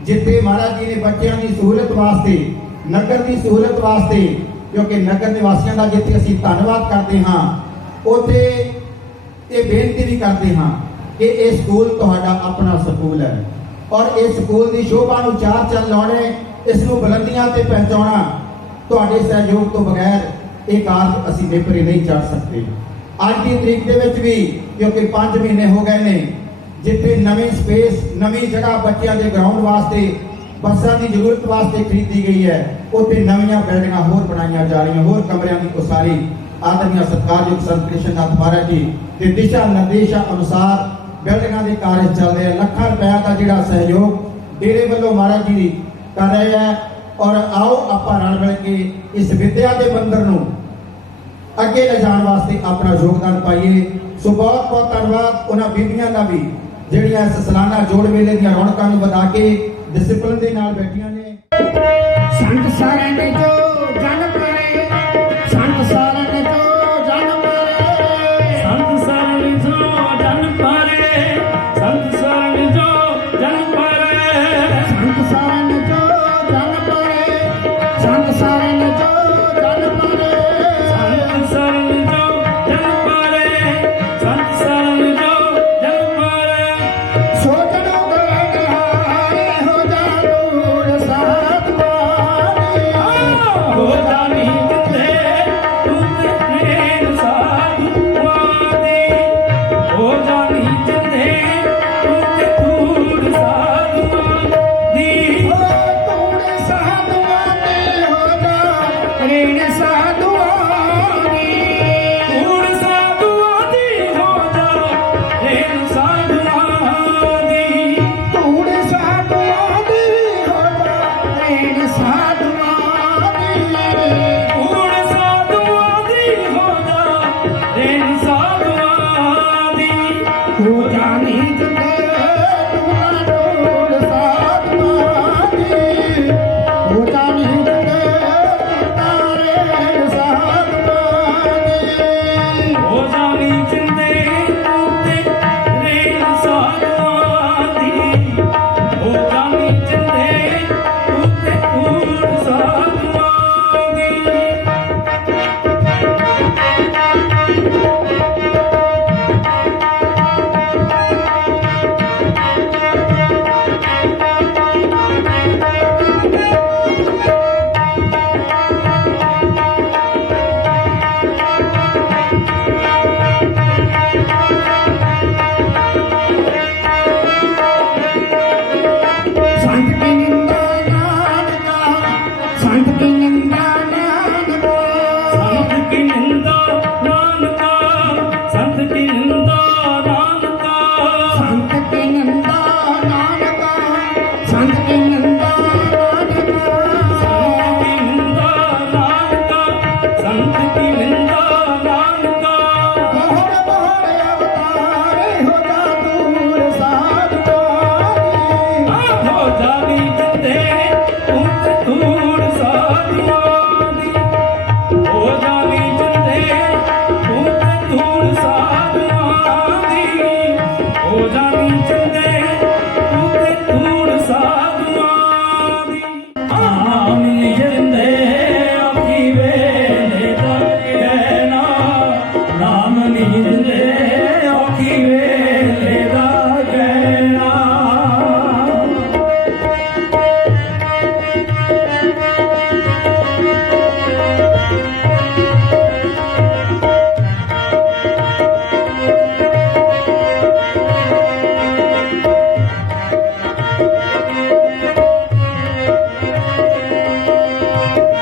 ਜਿੱਥੇ ਮਹਾਰਾਜ ਜੀ ਨੇ ਬੱਚਿਆਂ ਦੀ ਸਹੂਲਤ ਵਾਸਤੇ, ਨਗਰ ਦੀ ਸਹੂਲਤ ਵਾਸਤੇ, ਕਿਉਂਕਿ ਨਗਰ ਨਿਵਾਸੀਆਂ ਦਾ ਜਿੱਥੇ ਅਸੀਂ ਧੰਨਵਾਦ ਕਰਦੇ ਹਾਂ ਉੱਥੇ ਇਹ ਬੇਨਤੀ ਵੀ ਕਰਦੇ ਹਾਂ ਕਿ ਇਹ ਸਕੂਲ ਤੁਹਾਡਾ ਆਪਣਾ ਸਕੂਲ ਹੈ ਔਰ ਇਸ ਸਕੂਲ ਦੀ ਸ਼ੋਭਾ ਨੂੰ ਚਾਰ ਚੰਨ ਲਾਉਣੇ, ਇਸ ਨੂੰ ਬੁਲੰਦੀਆਂ ਤੇ ਪਹੁੰਚਾਉਣਾ, ਤੁਹਾਡੇ ਸਹਿਯੋਗ ਤੋਂ ਬਗੈਰ ਇਹ ਕਾਰਜ ਅਸੀਂ ਨੇਪਰੇ ਨਹੀਂ ਚੜ੍ਹ ਸਕਦੇ। ਅੱਜ ਦੀ ਤਰੀਕ ਦੇ ਵਿੱਚ ਵੀ ਕਿਉਂਕਿ 5 ਮਹੀਨੇ ਹੋ ਗਏ ਨੇ ਜਿੱਥੇ ਨਵੀਂ ਸਪੇਸ, ਨਵੀਂ ਜਗ੍ਹਾ ਬੱਚਿਆਂ ਦੇ ਗਰਾਊਂਡ ਵਾਸਤੇ, ਬੱਸਾਂ ਦੀ ਜ਼ਰੂਰਤ ਵਾਸਤੇ ਖਰੀਦੀ ਗਈ ਹੈ, ਉੱਥੇ ਨਵੀਆਂ ਬਿਲਡਿੰਗਾਂ ਹੋਰ ਬਣਾਈਆਂ ਜਾ ਰਹੀਆਂ, ਹੋਰ ਕਮਰਿਆਂ ਦੀ ਉਸਾਰੀ ਆਦਰਨੀय ਸਤਿਕਾਰਯੋਗ ਸੰਤ ਕ੍ਰਿਸ਼ਨ ਨਾਥ ਮਹਾਰਾਜ ਜੀ ਦੇ ਦਿਸ਼ਾ ਨਿਰਦੇਸ਼ਾਂ ਅਨੁਸਾਰ ਬਿਲਡਿੰਗਾਂ ਦੇ ਕਾਰਜ ਚੱਲ ਰਹੇ। ਲੱਖਾਂ ਰੁਪਏ ਦਾ ਜਿਹੜਾ ਸਹਿਯੋਗ ਡੇਰੇ ਵੱਲੋਂ ਮਹਾਰਾਜ ਜੀ ਕਰ ਰਹੇ ਹੈ ਔਰ ਆਓ ਆਪਾਂ ਰਲ ਮਿਲ ਕੇ ਇਸ ਵਿਦਿਆ ਦੇ ਮੰਦਰ ਨੂੰ ਅੱਗੇ ਲਿਜਾਣ ਵਾਸਤੇ ਆਪਣਾ ਯੋਗਦਾਨ ਪਾਈਏ। ਸੋ ਬਹੁਤ ਬਹੁਤ ਧੰਨਵਾਦ ਉਹਨਾਂ ਬੀਬੀਆਂ ਦਾ ਵੀ ਜਿਹੜੀਆਂ ਇਸ ਸਾਲਾਨਾ ਜੋੜ ਮੇਲੇ ਦੀਆਂ ਰੌਣਕਾਂ ਨੂੰ ਵਧਾ ਕੇ ਡਿਸਪਲਿਨ ਦੇ ਨਾਲ ਬੈਠੀਆਂ ਨੇ। ਸੰਤ ਸਾਰਿਆਂ ਨੇ ਜੋ ਜਨ ਪਾਏ, ਸੰਤ ਸਾਰਿਆਂ ਨੇ ਜੋ ਜਨ ਪਾਏ, ਸੰਤ ਸਾਰਿਆਂ ਨੇ ਜੋ ਜਨ ਪਾਰੇ, ਸੰਤ ਸਾਰਿਆਂ ਨੇ ਜੋ ਜਨ ਪਾਰੇ, ਸੰਤ ਸਾਰਿਆਂ ਨੇ ਜੋ ਜਨ ਪਾਏ, ਸੰਤ ਸਾਰਿਆਂ ਨੇ ਜੋ ਜਨ ਪਾਏ, ਸੰਤ ਸਾਰਿਆਂ ਨੇ ਜੋ ਜਨ ਪਾਰੇ, ਸੰਤ ਸਾਰਿਆਂ ਨੇ ਜੋ ਜਨ ਪਾਰੇ। ਸੋ ਜਨੋ ਗਏ ਨਿਹਾਰੇ ਹੋ ਜਾਨੂਰ ਸਾਧਵਾਨੀ, ਹੋ ਜਾਣੀ ਜਿੱਥੇ ਤੁਮ ਤੇਨ ਸਾਧੂਆਦੀ, ਹੋ ਜਾਣੀ ਜਿੱਥੇ ਤੁਮ ਤੂੜ ਸਾਧੂਆਦੀ। ਤੂੜ ਸਾਧਵਾਨੀ ਹੋ ਜਾ ਰੇਣ ਸਾਧਵਾਨੀ, ਤੂੜ ਸਾਧੂਆਦੀ ਹੋ ਜਾ ਰੇਣ ਸਾਧੂਆਦੀ। ਤੂੜ ਸਾਧਵਾਨੀ ਹੋ ਜਾ ਰੇਣ ਸਾਧਵਾਨੀ, ਤੂੜ ਸਾਧੂਆਦੀ ਹੋ ਜਾ ਰੇਣ ਸਾਧੂਆਦੀ। ਹੋ ਜਾਣੀ ਜਿੰਦੇ ਤੂੰ ਡੋਰ ਸਾਧਵਾਨੀ, ਹੋ ਜਾਣੀ ਜਿੰਦੇ ਤਾਰੇ ਸਾਧਵਾਨੀ। ਨਾਮ ਨੀਂਦ ਦੇ ਔਖੀ ਵੇਲੇ ਦਾ ਗਹਿਣਾ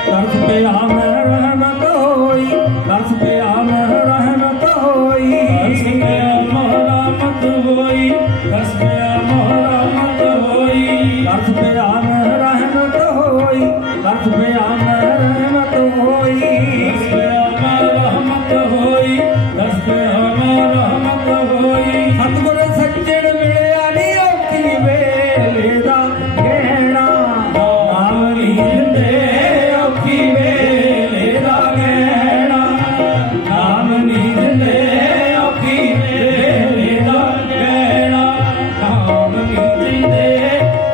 ਤਰਸ ਪਿਆ ਮੈਂ ਰਹਿਮਤ ਹੋਈ ਤਰਸ ਪਿਆ ਮੈਂ ਰਹਿਮਤ ਹੋਈ ਤਰਸ ਪਿਆ ਰਹਿਮਤ ਹੋਈ ਤਰਸ ਪਿਆ ਰਹਿਮਤ ਹੋਈ ਤਰਸ ਪਿਆ ਮੈਂ ਰਹਿਮਤ ਹੋਈ ਤਰਸ ਪਿਆ ਮੈਂ ਰਹਿਮਤ ਹੋਈ ਤਰਸ ਪਿਆ ਮੈਂ ਰਹਿਮਤ ਹੋਈ ਤਰਸ ਪਿਆ ਮੈਂ ਰਹਿਮਤ ਹੋਈ ਸਤਿਗੁਰ ਸੱਜਣ ਮਿਲਿਆ ਨੀ ਔਖੀ ਵੇਲੇ ਦਾ ਗਹਿਣਾ ਨਾਮ ਨੀਂਦ ਦੇ ਔਖੀ ਵੇਲੇ ਦਾ ਗਹਿਣਾ ਨਾਮ ਨੀਂਦ ਦੇ ਔਖੀ ਵੇਲੇ ਦਾ ਗਹਿਣਾ ਨਾਮ ਨੀਂਦ ਦੇ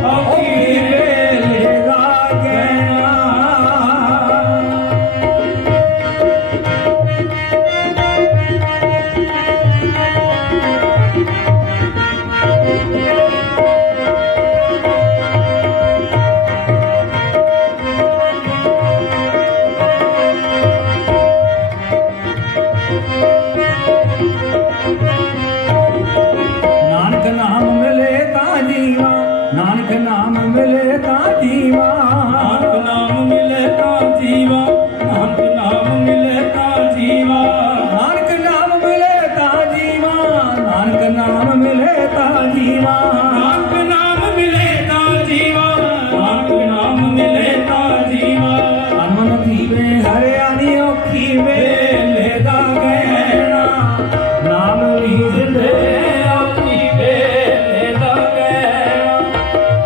ਔਖੀ ਵੇਲੇ ਦਾ ਗਹਿਣਾ ਨਾਨਕ ਨਾਮ ਮਿਲੇ ਤਾਂ ਜੀਵਾ ਨਾਨਕ ਨਾਮ ਮਿਲੇ ਤਾਂ ਜੀਵਾ ਨਾਨਕ ਨਾਮ ਮਿਲੇ ਤਾਂ ਜੀਵਾ ਨਾਨਕ ਨਾਮ ਮਿਲੇ ਤਾਂ ਜੀਵਾ ਨਾਨਕ ਨਾਮ ਮਿਲੇ ਤਾਂ ਜੀਵਾ ਨਾਨਕ ਨਾਮ ਮਿਲੇ ਤਾਂ ਜੀਵਾ ਨਾਨਕ ਨਾਮ ਮਿਲੇ ਤਾਂ ਜੀਵਾ ਨਾਨਕ ਨਾਮ ਮਿਲੇ ਤਾਂ ਜੀਵਾ ਅਨਮਨ ਥੀਵੇ ਹਰਿਆ ਨੀ ਔਖੀ ਵੇਲੇ ਦਾ ਗਹਿਣਾ ਨਾਮ ਨੀਂਦ ਦੇ ਔਖੀ ਵੇਲੇ ਦਾ ਗਹਿਣਾ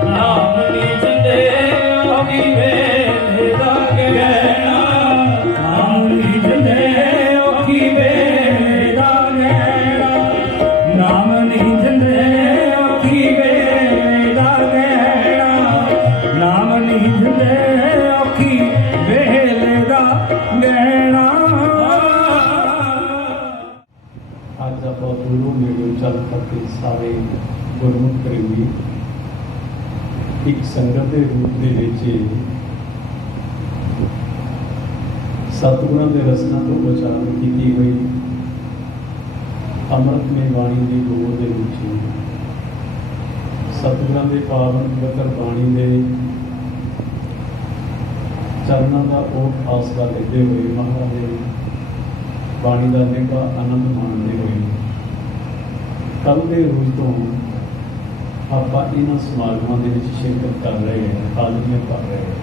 ਨਾਮ ਨੀਂਦ ਦੇ ਔਖੀ ਵੇਲੇ ਦਾ ਗਹਿਣਾ ਨਾਮ ਨੀਂਦ ਦੇ ਔਖੀ ਵੇਲੇ ਦਾ ਗਹਿਣਾ ਨਾਮ ਨੀਂਦ ਦੇ ਔਖੀ ਵੇਲੇ ਦਾ ਗਹਿਣਾ ਨਾਮ ਨੀਂਦ ਦੇ ਔਖੀ ਵੇਲੇ ਦਾ ਗਹਿਣਾ ਅੱਜ ਆਪਾਂ ਦੂਰੋਂ ਨੇੜੇ ਚੱਲ ਕਰਕੇ ਸਾਰੇ ਗੁਰਮੁਖ ਪ੍ਰੇਮੀ ਇੱਕ ਸੰਗਤ ਦੇ ਰੂਪ ਦੇ ਵਿੱਚ ਸਤਿਗੁਰਾਂ ਦੇ ਰਸਨਾ ਤੋਂ ਉਚਾਰਨ ਕੀਤੀ ਹੋਈ ਅੰਮ੍ਰਿਤਮਈ ਬਾਣੀ ਦੀ ਗੋਦ ਦੇ ਵਿੱਚ ਸਤਿਗੁਰਾਂ ਦੇ ਪਾਵਨ ਪਵਿੱਤਰ ਬਾਣੀ ਦੇ ਚਰਨਾਂ ਦਾ ਓਟ ਆਸਰਾ ਲੈਂਦੇ ਹੋਏ ਮਹਾਰਾਜ ਦੇ ਬਾਣੀ ਦਾ ਨਿੱਘਾ ਆਨੰਦ ਮਾਣਦੇ ਹੋਏ ਕੱਲ੍ਹ ਦੇ ਰੋਜ਼ ਤੋਂ ਆਪਾਂ ਇਹਨਾਂ ਸਮਾਗਮਾਂ ਦੇ ਵਿੱਚ ਸ਼ਿਰਕਤ ਕਰ ਰਹੇ ਹਾਂ, ਹਾਜ਼ਰੀਆਂ ਕਰ ਰਹੇ ਹਾਂ।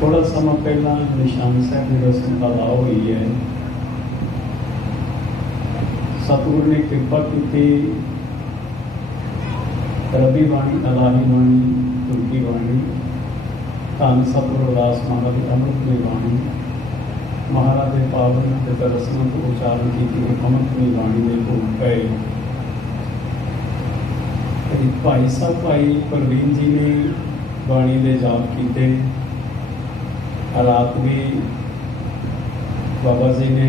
ਥੋੜਾ ਸਮਾਂ ਪਹਿਲਾਂ ਨਿਸ਼ਾਨ ਸਾਹਿਬ ਦੀ ਰਸਮ ਅਦਾ ਹੋਈ ਹੈ। ਸਤਿਗੁਰ ਨੇ ਕਿਰਪਾ ਕੀਤੀ, ਰੱਬੀ ਬਾਣੀ, ਇਲਾਹੀ ਬਾਣੀ, ਤੁਲਕੀ ਬਾਣੀ, ਧੰਨ ਸਤਿਗੁਰ ਰਵਿਦਾਸ ਮਹਾਰਾਜ ਦੀ ਅੰਮ੍ਰਿਤਮਈ ਬਾਣੀ, ਮਹਾਰਾਜ ਦੇ ਪਾਵਨ ਤੇ ਰਸਮਾਂ ਤੋਂ ਉਚਾਰਨ ਕੀਤੀ ਅੰਮ੍ਰਿਤਮਈ ਬਾਣੀ ਦੇ ਭੋਗ ਪਏ। ਭਾਈ ਸਾਹਿਬ ਭਾਈ ਪ੍ਰਵੀਨ ਜੀ ਨੇ ਬਾਣੀ ਦੇ ਜਾਪ ਕੀਤੇ। ਰਾਤ ਵੀ ਬਾਬਾ ਜੀ ਨੇ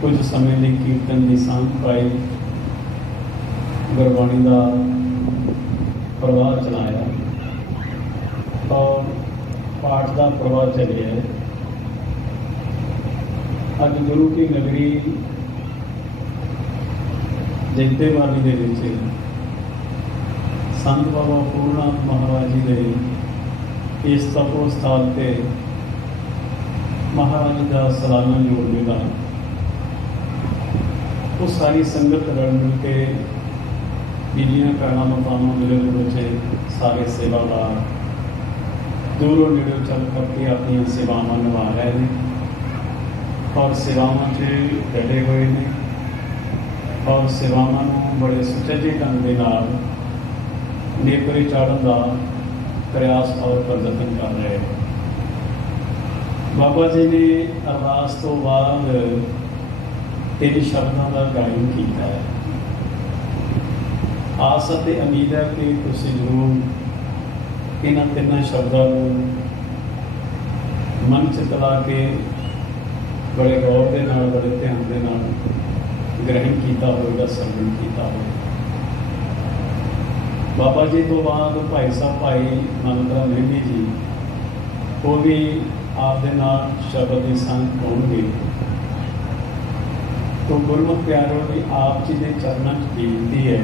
ਕੁਝ ਸਮੇਂ ਲਈ ਕੀਰਤਨ ਦੀ ਸਾਂਝ ਪਾਈ, ਗੁਰਬਾਣੀ ਦਾ ਪ੍ਰਵਾਹ ਚਲਾਇਆ ਔਰ ਪਾਠ ਦਾ ਪ੍ਰਵਾਹ ਚੱਲਿਆ। ਅੱਜ ਗੁਰੂ ਕੀ ਨਗਰੀ ਜੈਤੇਵਾਲੀ ਦੇ ਵਿੱਚ ਸੰਤ ਬਾਬਾ ਪੂਰਨਾਥ ਮਹਾਰਾਜ ਜੀ ਦੇ ਇਸ ਤਪੋ ਸਥਾਨ ਤੇ ਮਹਾਰਾਜ ਦਾ ਸਾਲਾਨਾ ਜੋੜ ਮੇਲਾ, ਉਹ ਸਾਰੀ ਸੰਗਤ ਰਲ ਮਿਲ ਕੇ ਬੀਬੀਆਂ ਭੈਣਾਂ ਮਾਤਾਵਾਂ ਮਿਲੇ ਬੱਚੇ ਸਾਰੇ ਸੇਵਾਦਾਰ ਦੂਰੋਂ ਨੇੜੋਂ ਚੱਲ ਕਰਕੇ ਆਪਣੀਆਂ ਸੇਵਾਵਾਂ ਨਿਭਾ ਰਹੇ ਨੇ ਔਰ ਸੇਵਾਵਾਂ 'ਚ ਡਟੇ ਹੋਏ ਨੇ ਔਰ ਸੇਵਾਵਾਂ ਨੂੰ ਬੜੇ ਸੁਚੱਜੇ ਢੰਗ ਦੇ ਨਾਲ ਨੇਪਰੇ ਚਾੜ੍ਹਨ ਦਾ ਪ੍ਰਯਾਸ ਔਰ ਪ੍ਰਯਤਨ ਕਰ ਰਹੇ। ਬਾਬਾ ਜੀ ਨੇ ਅਰਦਾਸ ਤੋਂ ਬਾਅਦ 3 ਸ਼ਬਦਾਂ ਦਾ ਗਾਇਨ ਕੀਤਾ ਹੈ। ਆਸ ਅਤੇ ਉਮੀਦ ਹੈ ਕਿ ਤੁਸੀਂ ਜ਼ਰੂਰ ਇਹਨਾਂ 3 ਸ਼ਬਦਾਂ ਨੂੰ मन चित ला के बड़े गौर के नाल बड़े ध्यान के नाल ग्रहण किया होगा, सरवण किया होगा। बाबा जी तो बाद भाई साहब भाई नंदराम मेहंदी जी वो भी आपके नाल शब्द की संग होंगे। तो गुरमुख प्यारों की आप जी के चरणों च बेनती है,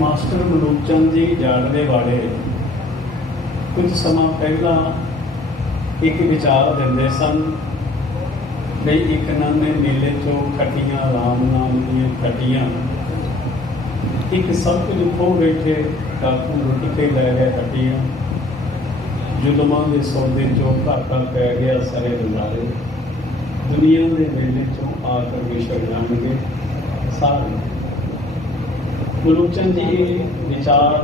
मास्टर मलूक चंद जी जाड़े वाले कुछ समा पहला एक विचार देंदे सन भी एक नवे मेले चो खटियां राम नाम दियां खटियां, एक सब कुछ खो बैठे डाकू लुट के लै गए खटियां, जुलमां दे सौदे चो घाटा पै गया सरे गुजारे, दुनिया के मेले चो आकर विछड़ जाएंगे सारे। मलूक चंद जी विचार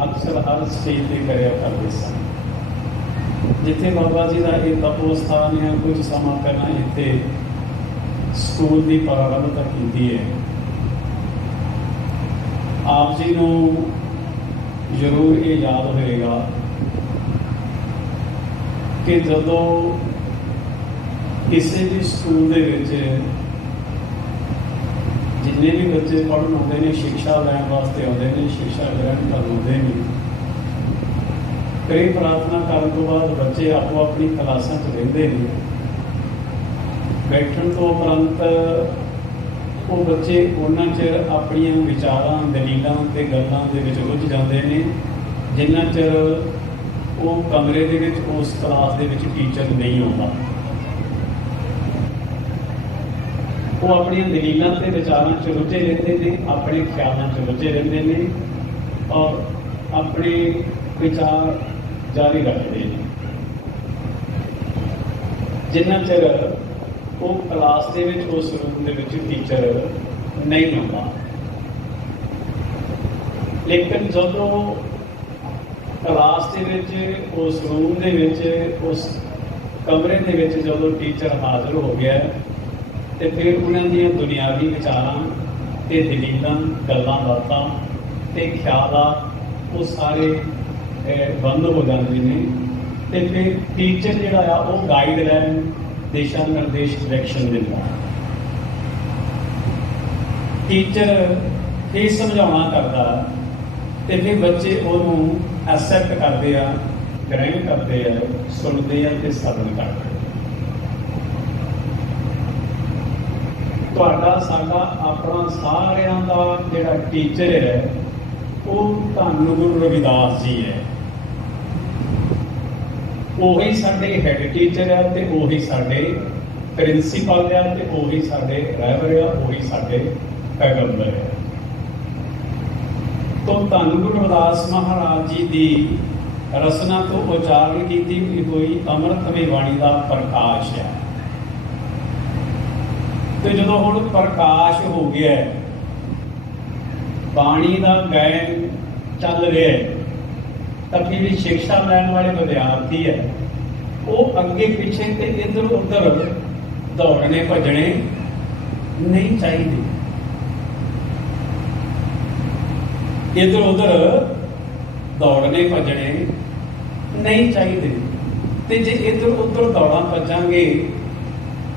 अक्सर हर स्टेज पर करया करते सन। जिथे बाबा जी का ये तपो स्थान है, कुछ समा पहला इतने स्कूल की प्रारंभता की है। आप जी को जरूर ये याद होएगा कि जदों किसी भी स्कूल के जिन्ने भी बच्चे पढ़न आते हैं, शिक्षा लैन वास्ते आते हैं, शिक्षा ग्रहण कर आते हैं, कई प्रार्थना करने तो बाद बच्चे आपो अपनी क्लासा च रहिंदे ने। बैठण तो उपरंत वो बच्चे उन्ना चिर अपनी विचारां दलीलां ते गल्लां दे विच रुझ जाते हैं जिन्ना चिर वो कमरे दे विच उस क्लास दे विच टीचर नहीं आता। वो अपनी दलीलों से विचारों च रुझे रहते हैं, अपने ख्यालों च रुझे रहते हैं और अपने विचार जारी रखते हैं। जिन्ना चिर वो क्लास के उस रूम के टीचर नहीं आता, लेकिन जो क्लास के उस रूम के उस कमरे के जो टीचर हाजिर हो गया तो फिर उन्होंने दुनियावी विचारां ते दलीलां गल्लां बातां ते ख्यालात वो सारे बंद हो जाते हैं। तो फिर टीचर जिहड़ा वो गाइडलाइन दिशा निर्देश डायरैक्शन दिंदा। टीचर फिर समझाना करता तो फिर बच्चे उन्होंने एक्सैप्ट करते हैं, ग्रहण करते हैं, सुनते हैं तो सरल करते हैं। ਤੁਹਾਡਾ ਸਾਡਾ ਆਪਣਾ ਸਾਰਿਆਂ ਦਾ ਜਿਹੜਾ ਟੀਚਰ ਹੈ ਉਹ ਧੰਨ ਗੁਰੂ ਰਵਿਦਾਸ ਜੀ ਹੈ। ਉਹੀ ਸਾਡੇ ਹੈਡ ਟੀਚਰ ਹੈ ਤੇ ਉਹੀ ਸਾਡੇ ਪ੍ਰਿੰਸੀਪਲ ਹੈ ਤੇ ਉਹੀ ਸਾਡੇ ਰਹਿਬਰ ਹੈ, ਉਹੀ ਸਾਡੇ ਪੈਗੰਬਰ ਹੈ। तो ਧੰਨ ਗੁਰੂ ਰਵਿਦਾਸ ਮਹਾਰਾਜ ਜੀ ਦੀ ਰਸਨਾ ਤੋਂ ਉਚਾਰਨ ਕੀਤੀ ਹੋਈ ਅੰਮ੍ਰਿਤਮਈ ਬਾਣੀ ਦਾ ਪ੍ਰਕਾਸ਼ ਹੈ। तो जो हुण प्रकाश हो गया, बाणी का गायन चल रहा है, तो फिर शिक्षा लैन वाले विद्यार्थी है वो अगे पिछे ते इधर उधर दौड़ने भजने नहीं चाहिए। इधर उधर दौड़ने भजने नहीं चाहिए। तो जे इधर उधर दौड़ा भजांगे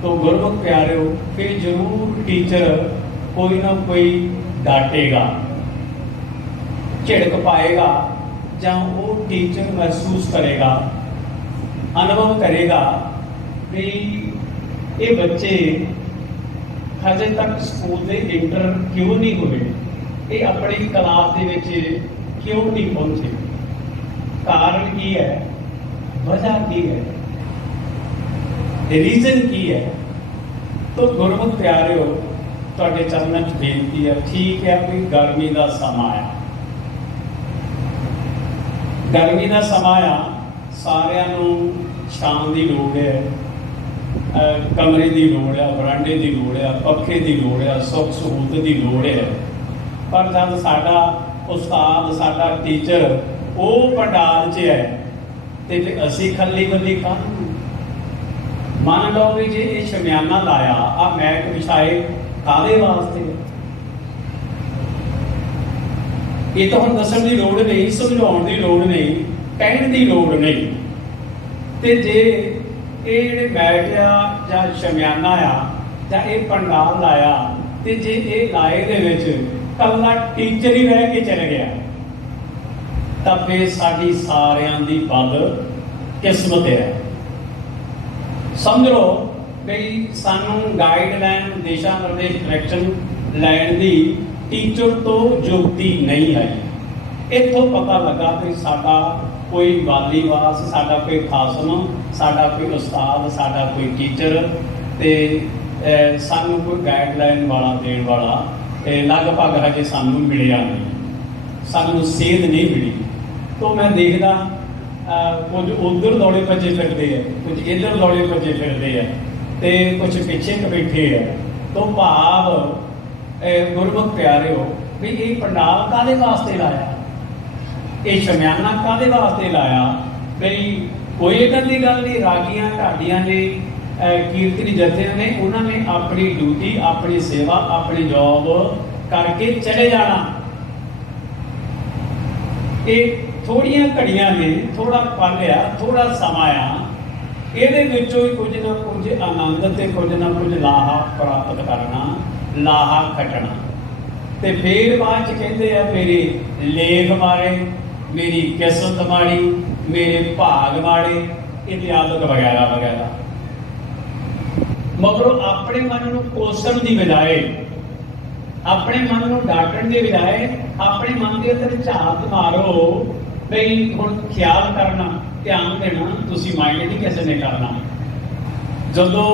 तो गुरमुख प्यारे फिर जरूर टीचर कोई ना कोई डांटेगा, झिड़क पाएगा, या वो टीचर महसूस करेगा, अनुभव करेगा कि ये बच्चे हजे तक स्कूल के इंटर क्यों नहीं हुए, ये अपनी क्लास के क्यों नहीं पहुंचे, कारण की है, वजह की है, रीजन की है। तो गुरमुख प्यारिओ तुहाडे चरणों च बेनती है, ठीक है कोई गर्मी का समा है, गर्मी का समा आ, सारिਆਂ ਨੂੰ छां की लोड़ है, कमरे की लोड़ है, बरांडे की लोड़ है, पखे की लोड़ है, सुख सहूलत की लोड़ है। पर जब साडा उस्ताद साडा टीचर वो पंडाल च है तो फिर असी खली बली काहनूं। मान लो भी जे ये शमियाना लाया आ मैट विछाए कादे वास्ते, ये तो हम दसन की लोड़ नहीं, समझाने की लोड़ नहीं ਕਹਿਣ ਦੀ ਲੋੜ ਨਹੀਂ। ਤੇ ਜੇ ਇਹ ਜਿਹੜੇ ਮੈਟ ਆ ਜਾਂ ਸ਼ਮਿਆਨਾ ਆ ਜਾਂ ਇਹ ਪੰਡਾਲ ਲਾਇਆ, ਤੇ ਜੇ ਇਹ ਲਾਏ ਦੇ ਵਿੱਚ ਕੱਲਾ ਟੀਚਰ ਹੀ ਰਹਿ ਕੇ ਚਲੇ ਗਿਆ ਤਾਂ ਫਿਰ ਸਾਡੀ ਸਾਰਿਆਂ ਦੀ ਬਦ ਕਿਸਮਤ ਹੈ। ਸਮਝ ਲਓ ਵੀ ਸਾਨੂੰ ਗਾਈਡਲਾਈਨ, ਦਿਸ਼ਾ ਨਿਰਦੇਸ਼, ਡਾਇਰੈਕਸ਼ਨ ਲੈਣ ਦੀ ਟੀਚਰ ਤੋਂ ਯੁਕਤੀ ਨਹੀਂ ਆਈ। ਇੱਥੋਂ ਪਤਾ ਲੱਗਾ ਕਿ ਸਾਡਾ ਕੋਈ ਵਾਲੀਵਾਸ, ਸਾਡਾ ਕੋਈ ਖਾਸਮ, ਸਾਡਾ ਕੋਈ ਉਸਤਾਦ, ਸਾਡਾ ਕੋਈ ਟੀਚਰ ਤੇ ਸਾਨੂੰ ਕੋਈ ਗਾਈਡਲਾਈਨ ਵਾਲਾ ਦੇਣ ਵਾਲਾ ਲਗਭਗ ਹਜੇ ਸਾਨੂੰ ਮਿਲਿਆ ਨਹੀਂ, ਸਾਨੂੰ ਸੇਧ ਨਹੀਂ ਮਿਲੀ। ਤੋਂ ਮੈਂ ਦੇਖਦਾ ਕੁਝ ਉਧਰ ਦੌੜੇ ਭੱਜੇ ਫਿਰਦੇ ਆ, ਕੁਝ ਇੱਧਰ ਦੌੜੇ ਭੱਜੇ ਫਿਰਦੇ ਆ ਤੇ ਕੁਝ ਪਿੱਛੇ ਬੈਠੇ ਆ। ਤੋਂ ਭਾਵ ਗੁਰਮੁਖ ਪਿਆਰਿਓ ਵੀ ਇਹ ਪੰਡਾਲ ਕਾਹਦੇ ਵਾਸਤੇ ਲਾਇਆ, ਇਹ ਸ਼ਮਿਆਨਾ ਕਾਹਦੇ ਵਾਸਤੇ ਲਾਇਆ? ਬਈ ਕੋਈ ਇੱਦਾਂ ਦੀ ਗੱਲ ਨਹੀਂ। ਰਾਗੀਆਂ, ਢਾਡੀਆਂ ਨੇ, ਕੀਰਤਨੀ ਜਥਿਆਂ ਨੇ, ਉਹਨਾਂ ਨੇ ਆਪਣੀ ਡਿਊਟੀ, ਆਪਣੀ ਸੇਵਾ, ਆਪਣੀ ਜੌਬ ਕਰਕੇ ਚਲੇ ਜਾਣਾ। ਇਹ ਥੋੜੀਆਂ ਘੜੀਆਂ ਨੇ, ਥੋੜਾ ਪਲ ਆ, ਥੋੜਾ ਸਮਾਂ ਆ, ਇਹਦੇ ਵਿੱਚੋਂ ਹੀ ਕੁਝ ਨਾ ਕੁਝ ਆਨੰਦ ਤੇ ਕੁਝ ਨਾ ਕੁਝ ਲਾਹਾ ਪ੍ਰਾਪਤ ਕਰਨਾ, ਲਾਹਾ ਖੱਟਣਾ। ਤੇ ਫਿਰ ਬਾਅਦ ਚ ਕਹਿੰਦੇ ਆ ਮੇਰੇ ਲੇਖ ਮਾਰੇ, ਮੇਰੀ ਕਿਸਮਤ ਮਾੜੀ, ਮੇਰੇ ਭਾਗ ਮਾੜੇ, ਇਤਿਆਦਿਕ ਵਗੈਰਾ ਵਗੈਰਾ। ਮਗਰੋਂ ਆਪਣੇ ਮਨ ਨੂੰ ਕੋਸਣ ਦੀ ਬਜਾਏ, ਆਪਣੇ ਮਨ ਨੂੰ ਡਾਂਟਣ ਦੀ ਬਜਾਏ ਆਪਣੇ ਮਨ ਦੇ ਅੰਦਰ ਝਾਤ ਮਾਰੋ ਬਈ ਹੁਣ ਖਿਆਲ ਕਰਨਾ, ਧਿਆਨ ਦੇਣਾ, ਤੁਸੀਂ ਮਾਈਂਡ ਨਹੀਂ ਕਿਸੇ ਨੇ ਕਰਨਾ। ਜਦੋਂ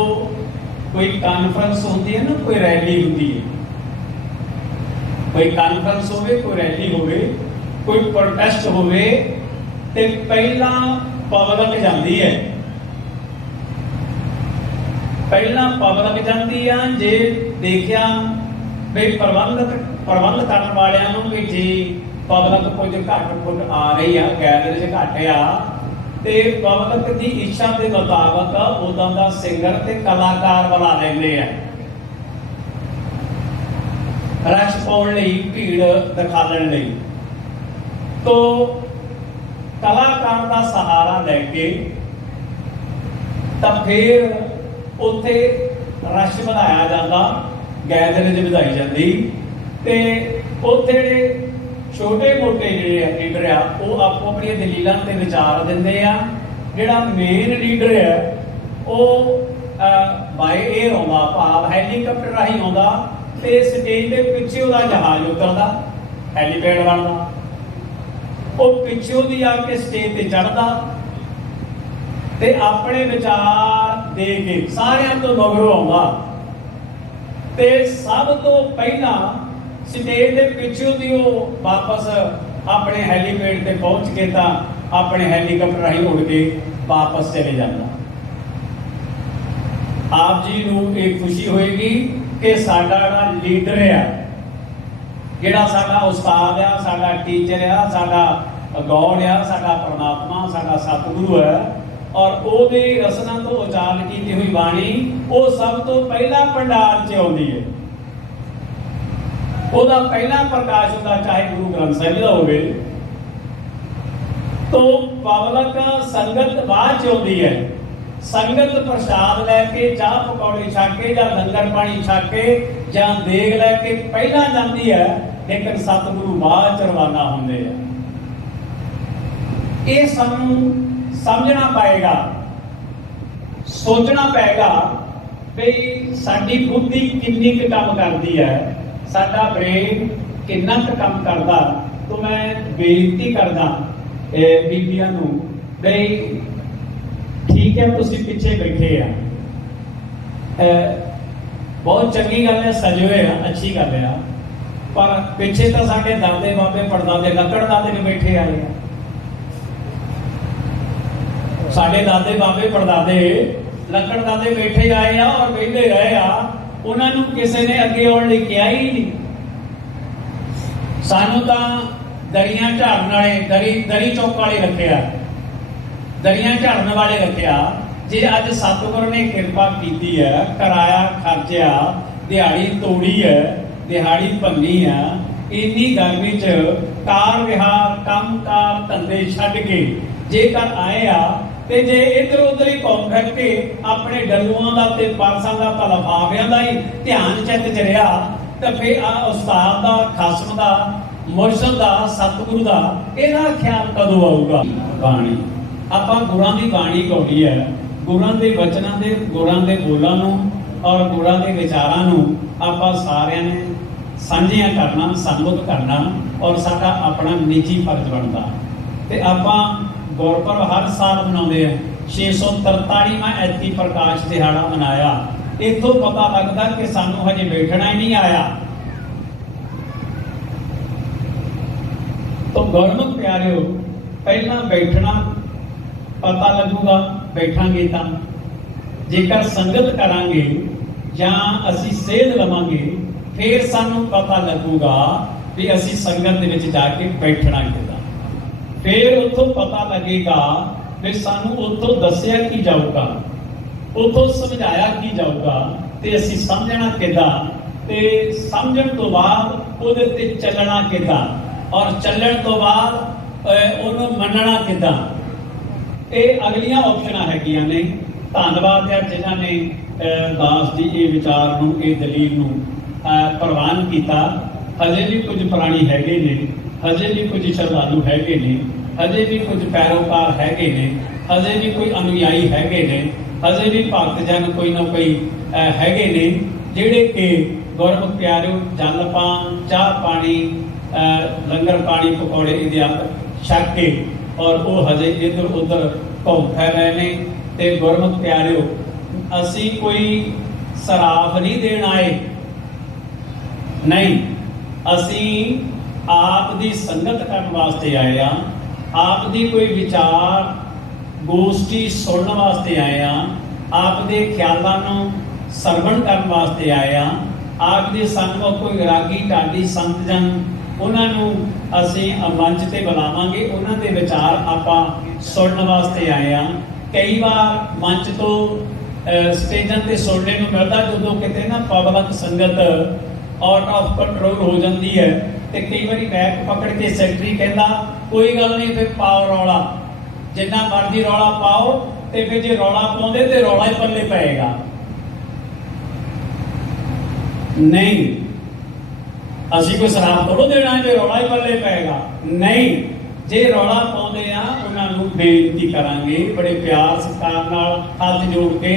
ਕੋਈ ਕਾਨਫਰੰਸ ਹੁੰਦੀ ਹੈ ਨਾ, ਕੋਈ ਰੈਲੀ ਹੁੰਦੀ ਹੈ, ਕੋਈ ਕਾਨਫਰੰਸ ਹੋਵੇ, ਕੋਈ ਰੈਲੀ ਹੋਵੇ, ਕੋਈ ਪ੍ਰੋਟੈਸਟ ਹੋਵੇ, ਤੇ ਪਹਿਲਾਂ ਪਬਲਿਕ ਜਾਂਦੀ ਹੈ, ਪਹਿਲਾਂ ਪਬਲਿਕ ਜਾਂਦੀ ਆ। ਜੇ ਦੇਖਿਆ ਵੀ ਪ੍ਰਬੰਧ ਕਰਨ ਵਾਲਿਆਂ ਨੂੰ ਵੀ ਜੀ ਪਬਲਿਕ ਕੁਝ ਘੱਟ ਫੁੱਟ ਆ ਰਹੀ ਆ, ਗੈਲਰੀ 'ਚ ਘੱਟ ਆ, ਤੇ ਪਬਲਿਕ ਦੀ ਇੱਛਾ ਦੇ ਮੁਤਾਬਕ ਉਦਾਂ ਦਾ ਸਿੰਗਰ ਤੇ ਕਲਾਕਾਰ ਬਣਾ ਲੈਂਦੇ ਆ, ਰਸ਼ ਪਾਉਣ ਲਈ, ਭੀੜ ਦਿਖਾਉਣ ਲਈ। ਤੋ ਕਲਾਕਾਰ ਦਾ ਸਹਾਰਾ ਲੈ ਕੇ ਤਾਂ ਫਿਰ ਉੱਥੇ ਰਸ਼ ਵਧਾਇਆ ਜਾਂਦਾ, ਗੈਦਰਿੰਗ ਵਧਾਈ ਜਾਂਦੀ, ਤੇ ਉੱਥੇ ਜਿਹੜੇ ਛੋਟੇ ਮੋਟੇ ਜਿਹੜੇ ਲੀਡਰ ਆ ਉਹ ਆਪੋ ਆਪਣੀਆਂ ਦਲੀਲਾਂ ਤੇ ਵਿਚਾਰ ਦਿੰਦੇ ਆ। ਜਿਹੜਾ ਮੇਨ ਲੀਡਰ ਹੈ ਉਹ ਬਾਈ 에ਅਰ ਆਉਂਦਾ, ਭਾਵ ਹੈਲੀਕਾਪਟਰ ਰਾਹੀਂ ਆਉਂਦਾ, ਤੇ ਸਟੇਜ ਦੇ ਪਿੱਛੇ ਉਹਦਾ ਜਹਾਜ਼ ਉਤਰਦਾ, ਹੈਲੀਪੈਡ ਬਣਦਾ, ਉਹ ਪਿੱਛੇ ਉਹਦੀ ਆ ਕੇ ਸਟੇਜ ਤੇ ਚੜ੍ਹਦਾ ਤੇ ਆਪਣੇ ਵਿਚਾਰ ਦੇ ਕੇ ਸਾਰਿਆਂ ਤੋਂ ਮਗਰੋਂ ਆਉਂਦਾ, ਤੇ ਸਭ ਤੋਂ ਪਹਿਲਾਂ ਸਟੇਜ ਦੇ ਪਿੱਛੇ ਦੀ ਉਹ ਵਾਪਸ ਆਪਣੇ ਹੈਲੀਪੈਡ ਤੇ ਪਹੁੰਚ ਕੇ ਤਾਂ ਆਪਣੇ ਹੈਲੀਕਾਪਟਰ ਰਾਹੀਂ ਉੱਡ ਕੇ ਵਾਪਸ ਚਲੇ ਜਾਂਦਾ। ਆਪ ਜੀ ਨੂੰ ਇਹ ਖੁਸ਼ੀ ਹੋਏਗੀ ਕਿ ਸਾਡਾ ਜਿਹੜਾ ਲੀਡਰ ਆ, ਜਿਹੜਾ ਸਾਡਾ ਉਸਤਾਦ ਆ, ਸਾਡਾ ਟੀਚਰ ਆ, ਸਾਡਾ ਗੌਡ ਆ, ਸਾਡਾ ਪਰਮਾਤਮਾ, ਸਾਡਾ ਸਤਿਗੁਰੂ ਹੈ, ਔਰ ਉਹਦੀ ਰਸਨਾ ਤੋਂ ਉਚਾਰਨ ਕੀਤੀ ਹੋਈ ਬਾਣੀ ਉਹ ਸਭ ਤੋਂ ਪਹਿਲਾਂ ਪੰਡਾਲ 'ਚ ਆਉਂਦੀ ਹੈ। ਉਹਦਾ ਪਹਿਲਾ ਪ੍ਰਕਾਸ਼ ਹੁੰਦਾ, ਚਾਹੇ ਗੁਰੂ ਗ੍ਰੰਥ ਸਾਹਿਬ ਦਾ ਹੋਵੇ, ਤੋਂ ਪਬਲਿਕ ਸੰਗਤ ਬਾਅਦ 'ਚ ਆਉਂਦੀ ਹੈ। ਸੰਗਤ ਪ੍ਰਸ਼ਾਦ ਲੈ ਕੇ, ਚਾਹ ਪਕੌੜੇ ਛਕ ਕੇ, ਜਾਂ ਲੰਗਰ ਪਾਣੀ ਛਕ ਕੇ, ਜਾਂ ਦੇਗ ਲੈ ਕੇ ਪਹਿਲਾਂ ਜਾਂਦੀ ਹੈ, ਲੇਕਿਨ ਸਤਿਗੁਰੂ ਬਾਅਦ 'ਚ ਰਵਾਨਾ ਹੁੰਦੇ ਆ। ਇਹ ਸਾਨੂੰ ਸਮਝਣਾ ਪਏਗਾ, ਸੋਚਣਾ ਪਏਗਾ ਵੀ ਸਾਡੀ ਬੁੱਧੀ ਕਿੰਨੀ ਕੁ ਕੰਮ ਕਰਦੀ ਹੈ, ਸਾਡਾ ਬ੍ਰੇਨ ਕਿੰਨਾ ਕੁ ਕੰਮ ਕਰਦਾ। ਤਾਂ ਮੈਂ ਬੇਨਤੀ ਕਰਦਾ ਬੀਬੀਆਂ ਨੂੰ ਵੀ ਠੀਕ ਹੈ ਤੁਸੀਂ ਪਿੱਛੇ ਬੈਠੇ ਆ, ਬਹੁਤ ਚੰਗੀ ਗੱਲ ਹੈ, ਸਜੇ ਹੋਏ ਆ, ਅੱਛੀ ਗੱਲ ਆ, ਪਰ ਪਿੱਛੇ ਤਾਂ ਸਾਡੇ ਦਾਦੇ ਬਾਬੇ ਪੜਦਾਦੇ ਲੱਕੜ ਦਾਦੇ ਨੇ ਬੈਠੇ ਆਏ ਆ। ਸਾਡੇ ਦਾਦੇ ਬਾਬੇ ਪੜਦਾਦੇ ਲੱਕੜ ਦਾਦੇ ਬੈਠੇ ਆਏ ਆ ਔਰ ਵਿਹਲੇ ਰਹੇ ਆ, ਉਹਨਾਂ ਨੂੰ ਕਿਸੇ ਨੇ ਅੱਗੇ ਆਉਣ ਲਈ ਕਿਹਾ ਹੀ ਨਹੀਂ। ਸਾਨੂੰ ਤਾਂ ਦਰੀਆਂ ਝਾੜਨ ਵਾਲੇ, ਦਰੀ ਚੌਕ ਵਾਲੇ ਰੱਖਿਆ, ਦਰੀਆਂ ਝਾੜਨ ਵਾਲੇ ਰੱਖਿਆ। ਜੇ ਅੱਜ ਸਤਿਗੁਰ ਨੇ ਕਿਰਪਾ ਕੀਤੀ ਹੈ, ਕਿਰਾਇਆ ਖਰਚਿਆ, ਦਿਹਾੜੀ ਤੋੜੀ ਹੈ, ਦਿਹਾੜੀ ਭੰਨੀ ਆ, ਇੰਨੀ ਗਰਮੀ 'ਚ ਕਾਰ ਵਿਹਾਰ, ਕੰਮ ਕਾਰ, ਧੰਦੇ ਛੱਡ ਕੇ जेकर आए आ ਤੇ ਜੇ ਇੱਧਰ ਉੱਧਰ ਹੀ ਘੁੰਮ ਫਿਰ ਕੇ ਆਪਣੇ ਡੱਲੂਆਂ ਦਾ ਤੇ ਪਾਰਸਾਂ ਦਾ ਤੇ ਲਫਾਫਿਆਂ ਦਾ ਹੀ ਧਿਆਨ ਚਿੱਤ ਚ ਰਿਹਾ ਤਾਂ ਫਿਰ ਆ ਉਸਤਾਦ ਦਾ, ਖਾਸਮ ਦਾ, ਮੁਰਸ਼ਦ ਦਾ, ਸਤਿਗੁਰੂ ਦਾ ਇਹਦਾ ਖਿਆਲ ਕਦੋਂ ਆਊਗਾ? ਬਾਣੀ ਆਪਾਂ ਗੁਰਾਂ ਦੀ ਬਾਣੀ ਗਾਉਣੀ ਹੈ, ਗੁਰਾਂ ਦੇ ਵਚਨਾਂ ਦੇ, ਗੁਰਾਂ ਦੇ ਬੋਲਾਂ ਨੂੰ ਔਰ ਗੁਰਾਂ ਦੇ ਵਿਚਾਰਾਂ ਨੂੰ ਆਪਾਂ ਸਾਰਿਆਂ ਨੇ ਸਾਂਝੀਆਂ ਕਰਨਾ, ਸੰਗਤ ਕਰਨਾ ਔਰ ਸਾਡਾ ਆਪਣਾ ਨਿੱਜੀ ਫਰਜ਼ ਬਣਦਾ। ਤੇ ਆਪਾਂ ਗੁਰਪੁਰਬ हर साल मनाते हैं। 643वां ऐती प्रकाश दिहाड़ा मनाया। इथों पता लगता कि सानू हजे बैठना ही नहीं आया। तो गुरमुख प्यारिओ, पहला बैठना पता लगूगा, बैठांगे तां जेकर संगत करांगे जां असी सेध लवांगे फिर सानू पता लगूगा भी असी संगत दे विच जाके बैठना किदां। फिर उतो पता लगेगा कि सानू उतो दसिया की जाऊगा, उतो समझाया की जाऊगा ते असी समझना किदां, ते समझण तो बाद उहदे ते चलना किदां और चलण तो बाद उहनूं मनना किदां। ਇਹ ਅਗਲੀਆਂ ਆਪਸ਼ਨਾਂ ਹੈਗੀਆਂ ਨੇ। ਧੰਨਵਾਦ ਹੈ ਜਿਨ੍ਹਾਂ ਨੇ ਦਾਸ ਜੀ ਇਹ ਵਿਚਾਰ ਨੂੰ, ਇਹ ਦਲੀਲ ਨੂੰ ਪ੍ਰਵਾਨ ਕੀਤਾ। ਹਜੇ ਵੀ ਕੁਝ ਪ੍ਰਾਣੀ ਹੈਗੇ ਨੇ, ਹਜੇ ਵੀ ਕੁਝ ਸ਼ਰਧਾਲੂ ਹੈਗੇ ਨੇ, ਹਜੇ ਵੀ ਕੁਝ ਪੈਰੋਕਾਰ ਹੈਗੇ ਨੇ, ਹਜੇ ਵੀ ਕੋਈ ਅਨੁਯਾਈ ਹੈਗੇ ਨੇ, ਹਜੇ ਵੀ ਭਗਤ ਜਨ ਕੋਈ ਨਾ ਕੋਈ ਹੈਗੇ ਨੇ ਜਿਹੜੇ ਕਿ ਗੁਰਮੁਖ ਪਿਆਰਿਓ ਜਲ ਪਾਨ, ਚਾਹ ਪਾਣੀ, ਲੰਗਰ ਪਾਣੀ, ਪਕੌੜੇ ਇਤਿਆਦਿ ਛਕ ਕੇ ਔਰ ਉਹ ਹਜੇ ਇੱਧਰ ਉੱਧਰ ਘੁੰਮ ਫਿਰ ਰਹੇ ਨੇ। ਤੇ ਗੁਰਮੁਖ ਪਿਆਰਿਓ, ਅਸੀਂ ਕੋਈ ਸਰਾਫ ਨਹੀਂ ਦੇਣ ਆਏ, ਨਹੀਂ, ਅਸੀਂ ਆਪ ਦੀ ਸੰਗਤ ਕਰਨ ਵਾਸਤੇ ਆਏ ਆ, ਆਪ ਦੀ ਕੋਈ ਵਿਚਾਰ ਗੋਸ਼ਟੀ ਸੁਣਨ ਵਾਸਤੇ ਆਏ ਆ, ਆਪ ਦੇ ਖਿਆਲਾਂ ਨੂੰ ਸਰਵਣ ਕਰਨ ਵਾਸਤੇ ਆਏ ਆ। ਆਪ ਦੇ ਸਨਮੁਖ ਕੋਈ ਰਾਗੀ ਢਾਡੀ ਸੰਤ ਜਨ, ਉਹਨਾਂ ਨੂੰ ਅਸੀਂ ਮੰਚ ਤੇ ਬੁਲਾਵਾਂਗੇ, ਉਹਨਾਂ ਦੇ ਵਿਚਾਰ ਆਪਾਂ ਸੁਣਨ ਵਾਸਤੇ ਆਏ ਆ। ਕਈ ਵਾਰ ਮੰਚ ਤੋਂ ਸਟੇਜਾਂ ਤੇ ਸੁਣਨੇ ਨੂੰ ਮਿਲਦਾ ਜਦੋਂ ਕਿਤੇ ਨਾ ਪਬਲਿਕ ਸੰਗਤ ਆਊਟ ਆਫ ਕੰਟਰੋਲ ਹੋ ਜਾਂਦੀ ਹੈ ਤੇ ਕਈ ਵਾਰੀ ਬੈਕ ਪਕੜ ਕੇ ਸੈਕਟਰੀ ਕਹਿੰਦਾ ਕੋਈ ਗੱਲ ਨਹੀਂ, ਫਿਰ ਪਾਓ ਰੌਲਾ, ਜਿੰਨਾ ਮਰਜ਼ੀ ਰੌਲਾ ਪਾਓ, ਤੇ ਫਿਰ ਜੇ ਰੌਲਾ ਪਾਉਂਦੇ ਤੇ ਰੌਲਾ ਹੀ ਪੱਲੇ ਪਏਗਾ। ਨਹੀਂ, ਅਸੀਂ ਕੋਈ ਸ਼ਰਾਬ ਥੋੜ੍ਹਾ ਦੇਣਾ ਜੇ ਰੌਲਾ ਹੀ ਪੱਲੇ ਪਏਗਾ। ਨਹੀਂ, ਜੇ ਰੌਲਾ ਪਾਉਂਦੇ ਆ ਉਹਨਾਂ ਨੂੰ ਬੇਨਤੀ ਕਰਾਂਗੇ, ਬੜੇ ਪਿਆਰ ਸਤਿਕਾਰ ਨਾਲ ਹੱਥ ਜੋੜ ਕੇ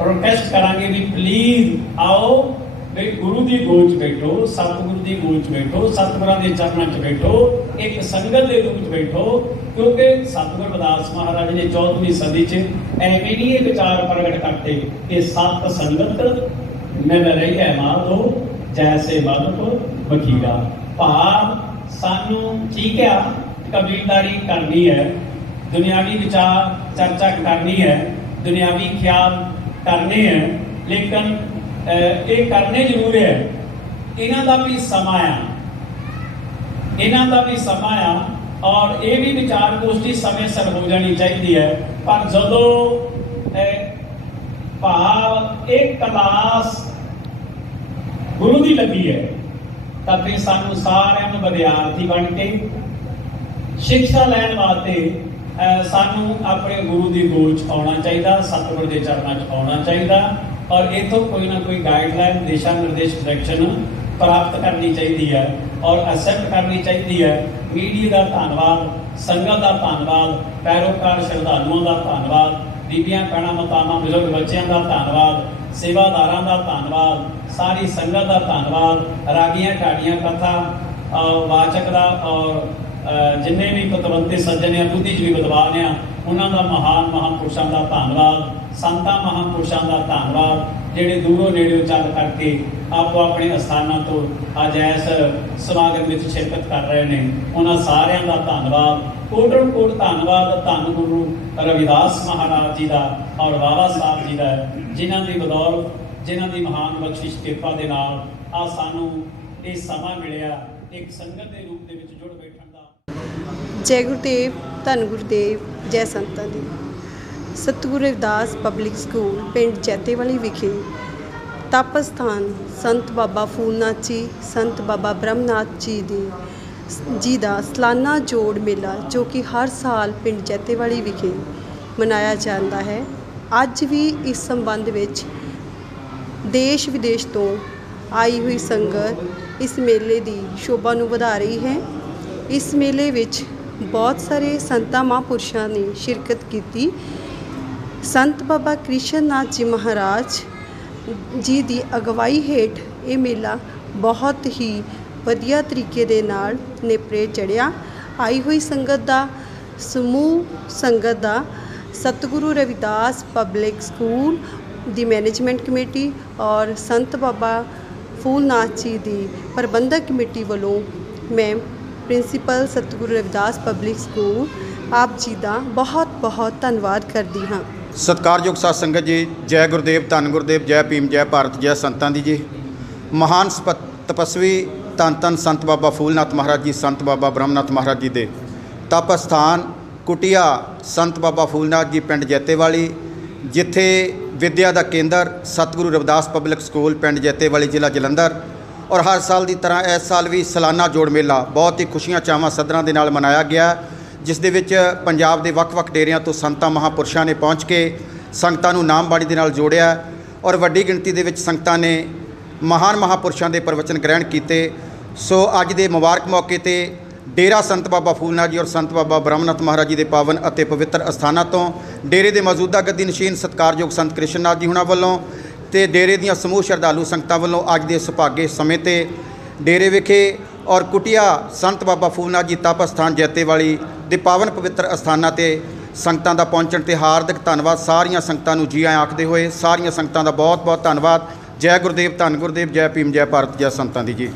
ਰਿਕਵੈਸਟ ਕਰਾਂਗੇ ਵੀ ਪਲੀਜ਼ ਆਓ, ਵੀ ਗੁਰੂ ਦੀ ਗੋਦ 'ਚ ਬੈਠੋ, ਸਤਿਗੁਰੂ ਦੀ ਗੋਦ 'ਚ ਬੈਠੋ, ਸਤਿਗੁਰਾਂ ਦੇ ਚਰਨਾਂ 'ਚ ਬੈਠੋ, ਇੱਕ ਸੰਗਤ ਦੇ ਰੂਪ 'ਚ ਬੈਠੋ। ਕਿਉਂਕਿ ਸਤਿਗੁਰ ਰਵਿਦਾਸ ਮਹਾਰਾਜ ਨੇ 14ਵੀਂ ਸਦੀ 'ਚ ਐਵੇਂ ਨਹੀਂ ਇਹ ਵਿਚਾਰ ਪ੍ਰਗਟ ਕਰਤੇ ਕਿ ਸਤ ਸੰਗਤ ਮਿਲ ਰਹੀ ਹੈ ਮਾਧੋ ਜੈਸੇ ਮਧੁ ਮਖੀਰਾ। ਭਾਵ ਸਾਨੂੰ ਠੀਕ ਆ, ਕਬੀਲਦਾਰੀ ਕਰਨੀ ਹੈ, ਦੁਨਿਆਵੀ ਵਿਚਾਰ ਚਰਚਾ ਕਰਨੀ ਹੈ, ਦੁਨਿਆਵੀ ਖਿਆਲ ਕਰਨੇ ਹੈ, ਲੇਕਿਨ ਇਹ ਕਰਨੇ ਜ਼ਰੂਰ ਹੈ। ਇਹਨਾਂ ਦਾ ਵੀ ਸਮਾਂ ਆ, ਇਹਨਾਂ ਦਾ ਵੀ ਸਮਾਂ ਆ ਔਰ ਇਹ ਵੀ ਵਿਚਾਰ ਗੋਸ਼ਟੀ ਸਮੇਂ ਸਿਰ ਹੋ ਜਾਣੀ ਚਾਹੀਦੀ ਹੈ। ਪਰ ਜਦੋਂ ਭਾਵ ਇਹ ਕਲਾਸ ਗੁਰੂ ਦੀ ਲੱਗੀ ਹੈ ਤਾਂ ਫਿਰ ਸਾਨੂੰ ਸਾਰਿਆਂ ਨੂੰ ਵਿਦਿਆਰਥੀ ਬਣ ਕੇ ਸਿੱਖਿਆ ਲੈਣ ਵਾਸਤੇ ਸਾਨੂੰ ਆਪਣੇ ਗੁਰੂ ਦੀ ਗੋਦ 'ਚ ਆਉਣਾ ਚਾਹੀਦਾ, ਸਤਿਗੁਰ ਦੇ ਚਰਨਾਂ 'ਚ ਆਉਣਾ ਚਾਹੀਦਾ ਔਰ ਇੱਥੋਂ ਕੋਈ ਨਾ ਕੋਈ ਗਾਈਡਲਾਈਨ, ਦਿਸ਼ਾ ਨਿਰਦੇਸ਼, ਡਾਇਰੈਕਸ਼ਨ ਪ੍ਰਾਪਤ ਕਰਨੀ ਚਾਹੀਦੀ ਹੈ ਔਰ ਐਕਸੈਪਟ ਕਰਨੀ ਚਾਹੀਦੀ ਹੈ। ਮੀਡੀਆ ਦਾ ਧੰਨਵਾਦ, ਸੰਗਤ ਦਾ ਧੰਨਵਾਦ, ਪੈਰੋਕਾਰ ਸ਼ਰਧਾਲੂਆਂ ਦਾ ਧੰਨਵਾਦ, ਬੀਬੀਆਂ, ਭੈਣਾਂ, ਮਾਤਾਵਾਂ, ਬਜ਼ੁਰਗ ਬੱਚਿਆਂ ਦਾ ਧੰਨਵਾਦ, ਸੇਵਾਦਾਰਾਂ ਦਾ ਧੰਨਵਾਦ, ਸਾਰੀ ਸੰਗਤ ਦਾ ਧੰਨਵਾਦ, ਰਾਗੀਆਂ, ਢਾਡੀਆਂ, ਕਥਾ ਵਾਚਕ ਦਾ ਔਰ ਜਿੰਨੇ ਵੀ ਪਤਵੰਤੇ ਸੱਜਣ ਆ, ਬੁੱਧੀਜੀਵੀ ਵਿਦਵਾਨ ਆ, ਉਹਨਾਂ ਦਾ ਮਹਾਨ ਮਹਾਂਪੁਰਸ਼ਾਂ ਦਾ ਧੰਨਵਾਦ, ਸੰਤਾਂ ਮਹਾਂਪੁਰਸ਼ਾਂ ਦਾ ਧੰਨਵਾਦ ਜਿਹੜੇ ਦੂਰੋਂ ਨੇੜਿਓਂ ਚੱਲ ਕਰਕੇ ਆਪੋ ਆਪਣੇ ਅਸਥਾਨਾਂ ਤੋਂ ਅੱਜ ਇਸ ਸਮਾਗਮ ਵਿੱਚ ਸ਼ਿਰਕਤ ਕਰ ਰਹੇ ਨੇ। ਉਹਨਾਂ ਸਾਰਿਆਂ ਦਾ ਧੰਨਵਾਦ, ਕੋਟਨ ਕੋਟ ਧੰਨਵਾਦ ਧੰਨ ਗੁਰੂ ਰਵਿਦਾਸ ਮਹਾਰਾਜ ਜੀ ਦਾ ਔਰ ਬਾਬਾ ਸਾਹਿਬ ਜੀ ਦਾ, ਜਿਨ੍ਹਾਂ ਦੀ ਬਦੌਲਤ, ਜਿਨ੍ਹਾਂ ਦੀ ਮਹਾਨ ਬਖਸ਼ਿਸ਼ ਕਿਰਪਾ ਦੇ ਨਾਲ ਆ ਸਾਨੂੰ ਇਹ ਸਮਾਂ ਮਿਲਿਆ ਇੱਕ ਸੰਗਤ ਦੇ ਰੂਪ ਦੇ ਵਿੱਚ ਜੁੜ ਬੈਠਣ ਦਾ। ਜੈ ਗੁਰਦੇਵ, ਧੰਨ ਗੁਰਦੇਵ, ਜੈ ਸੰਤਾਂ ਦੀ। ਸਤਿਗੁਰੂ ਰਵਿਦਾਸ ਪਬਲਿਕ ਸਕੂਲ ਪਿੰਡ ਜੈਤੇਵਾਲੀ ਵਿਖੇ ਤਪ ਸਥਾਨ ਸੰਤ ਬਾਬਾ ਫੂਲਨਾਥ ਜੀ, ਸੰਤ ਬਾਬਾ ਬ੍ਰਹਮਨਾਥ ਜੀ ਦੀ ਜੀ ਦਾ ਸਾਲਾਨਾ ਜੋੜ ਮੇਲਾ ਜੋ ਕਿ ਹਰ ਸਾਲ ਪਿੰਡ ਜੈਤੇਵਾਲੀ ਵਿਖੇ ਮਨਾਇਆ ਜਾਂਦਾ ਹੈ। ਅੱਜ ਵੀ ਇਸ ਸੰਬੰਧ ਵਿੱਚ ਦੇਸ਼ ਵਿਦੇਸ਼ ਤੋਂ ਆਈ ਹੋਈ ਸੰਗਤ ਇਸ ਮੇਲੇ ਦੀ ਸ਼ੋਭਾ ਨੂੰ ਵਧਾ ਰਹੀ ਹੈ। ਇਸ ਮੇਲੇ ਵਿੱਚ ਬਹੁਤ ਸਾਰੇ ਸੰਤਾਂ ਮਹਾਂਪੁਰਸ਼ਾਂ ਨੇ ਸ਼ਿਰਕਤ ਕੀਤੀ। ਸੰਤ ਬਾਬਾ ਕ੍ਰਿਸ਼ਨ ਨਾਥ ਜੀ ਮਹਾਰਾਜ ਜੀ ਦੀ ਅਗਵਾਈ ਹੇਠ ਇਹ ਮੇਲਾ ਬਹੁਤ ਹੀ ਵਧੀਆ ਤਰੀਕੇ ਦੇ ਨਾਲ ਨੇਪਰੇ ਚੜ੍ਹਿਆ। ਆਈ ਹੋਈ ਸੰਗਤ ਦਾ ਸਮੂਹ ਸੰਗਤ ਦਾ ਸਤਿਗੁਰੂ ਰਵਿਦਾਸ ਪਬਲਿਕ ਸਕੂਲ ਦੀ ਮੈਨੇਜਮੈਂਟ ਕਮੇਟੀ ਔਰ ਸੰਤ ਬਾਬਾ ਫੂਲ ਨਾਥ ਜੀ ਦੀ ਪ੍ਰਬੰਧਕ ਕਮੇਟੀ ਵੱਲੋਂ ਮੈਂ ਪ੍ਰਿੰਸੀਪਲ ਸਤਿਗੁਰੂ ਰਵਿਦਾਸ ਪਬਲਿਕ ਸਕੂਲ ਆਪ ਜੀ ਦਾ ਬਹੁਤ ਬਹੁਤ ਧੰਨਵਾਦ ਕਰਦੀ ਹਾਂ। ਸਤਿਕਾਰਯੋਗ ਸਾਧ ਸੰਗਤ ਜੀ, ਜੈ ਗੁਰਦੇਵ, ਧੰਨ ਗੁਰਦੇਵ, ਜੈ ਭੀਮ, ਜੈ ਭਾਰਤ, ਜੈ ਸੰਤਾਂ ਦੀ ਜੀ। ਮਹਾਨ ਤਪਸਵੀ ਧੰਨ ਧੰਨ ਸੰਤ ਬਾਬਾ ਫੂਲਨਾਥ ਮਹਾਰਾਜ ਜੀ, ਸੰਤ ਬਾਬਾ ਬ੍ਰਹਮਨਾਥ ਮਹਾਰਾਜ ਜੀ ਦੇ ਤਪ ਸਥਾਨ ਕੁਟੀਆ ਸੰਤ ਬਾਬਾ ਫੂਲਨਾਥ ਜੀ ਪਿੰਡ ਜੈਤੇਵਾਲੀ, ਜਿੱਥੇ ਵਿੱਦਿਆ ਦਾ ਕੇਂਦਰ ਸਤਿਗੁਰੂ ਰਵਿਦਾਸ ਪਬਲਿਕ ਸਕੂਲ ਪਿੰਡ ਜੈਤੇਵਾਲੀ ਜ਼ਿਲ੍ਹਾ ਜਲੰਧਰ, ਔਰ ਹਰ ਸਾਲ ਦੀ ਤਰ੍ਹਾਂ ਇਸ ਸਾਲ ਵੀ ਸਾਲਾਨਾ ਜੋੜ ਮੇਲਾ ਬਹੁਤ ਹੀ ਖੁਸ਼ੀਆਂ ਚਾਵਾਂ ਸੱਧਰਾਂ ਦੇ ਨਾਲ ਮਨਾਇਆ ਗਿਆ, ਜਿਸ ਦੇ ਵਿੱਚ ਪੰਜਾਬ ਦੇ ਵੱਖ-ਵੱਖ ਡੇਰਿਆਂ ਤੋਂ ਸੰਤਾਂ ਮਹਾਂਪੁਰਸ਼ਾਂ ਨੇ ਪਹੁੰਚ ਕੇ ਸੰਗਤਾਂ ਨੂੰ ਨਾਮ ਬਾਣੀ ਦੇ ਨਾਲ ਜੋੜਿਆ, ਔਰ ਵੱਡੀ ਗਿਣਤੀ ਦੇ ਵਿੱਚ ਸੰਗਤਾਂ ਨੇ ਮਹਾਨ ਮਹਾਂਪੁਰਸ਼ਾਂ ਦੇ ਪ੍ਰਵਚਨ ਗ੍ਰਹਿਣ ਕੀਤੇ। ਸੋ ਅੱਜ ਦੇ ਮੁਬਾਰਕ ਮੌਕੇ 'ਤੇ ਡੇਰਾ ਸੰਤ ਬਾਬਾ ਫੂਲਨਾਥ ਜੀ ਔਰ ਸੰਤ ਬਾਬਾ ਬ੍ਰਹਮਨਾਥ ਮਹਾਰਾਜ ਜੀ ਦੇ ਪਾਵਨ ਅਤੇ ਪਵਿੱਤਰ ਅਸਥਾਨਾਂ ਤੋਂ ਡੇਰੇ ਦੇ ਮੌਜੂਦਾ ਗੱਦੀ ਨਸ਼ੀਨ ਸਤਿਕਾਰਯੋਗ ਸੰਤ ਕ੍ਰਿਸ਼ਨ ਨਾਥ ਜੀ ਹੁਣਾਂ ਵੱਲੋਂ ਤੇ ਡੇਰੇ ਦੀਆਂ ਸਮੂਹ ਸ਼ਰਧਾਲੂ ਸੰਗਤਾਂ ਵੱਲੋਂ ਅੱਜ ਦੇ ਸੁਭਾਗੇ ਸਮੇਂ 'ਤੇ ਡੇਰੇ ਵਿਖੇ ਔਰ ਕੁਟੀਆ ਸੰਤ ਬਾਬਾ ਫੂਲਨਾਥ ਜੀ ਤਪ ਅਸਥਾਨ ਜੈਤੇਵਾਲੀ ਦੇ ਪਾਵਨ ਪਵਿੱਤਰ ਅਸਥਾਨਾਂ 'ਤੇ ਸੰਗਤਾਂ ਦਾ ਪਹੁੰਚਣ 'ਤੇ ਹਾਰਦਿਕ ਧੰਨਵਾਦ। ਸਾਰੀਆਂ ਸੰਗਤਾਂ ਨੂੰ ਜੀ ਆਇਆਂ ਆਖਦੇ ਹੋਏ ਸਾਰੀਆਂ ਸੰਗਤਾਂ ਦਾ ਬਹੁਤ ਬਹੁਤ ਧੰਨਵਾਦ। ਜੈ ਗੁਰਦੇਵ, ਧੰਨ ਗੁਰਦੇਵ, ਜੈ ਭੀਮ, ਜੈ ਭਾਰਤ, ਜੈ ਸੰਤਾਂ ਦੀ ਜੀ।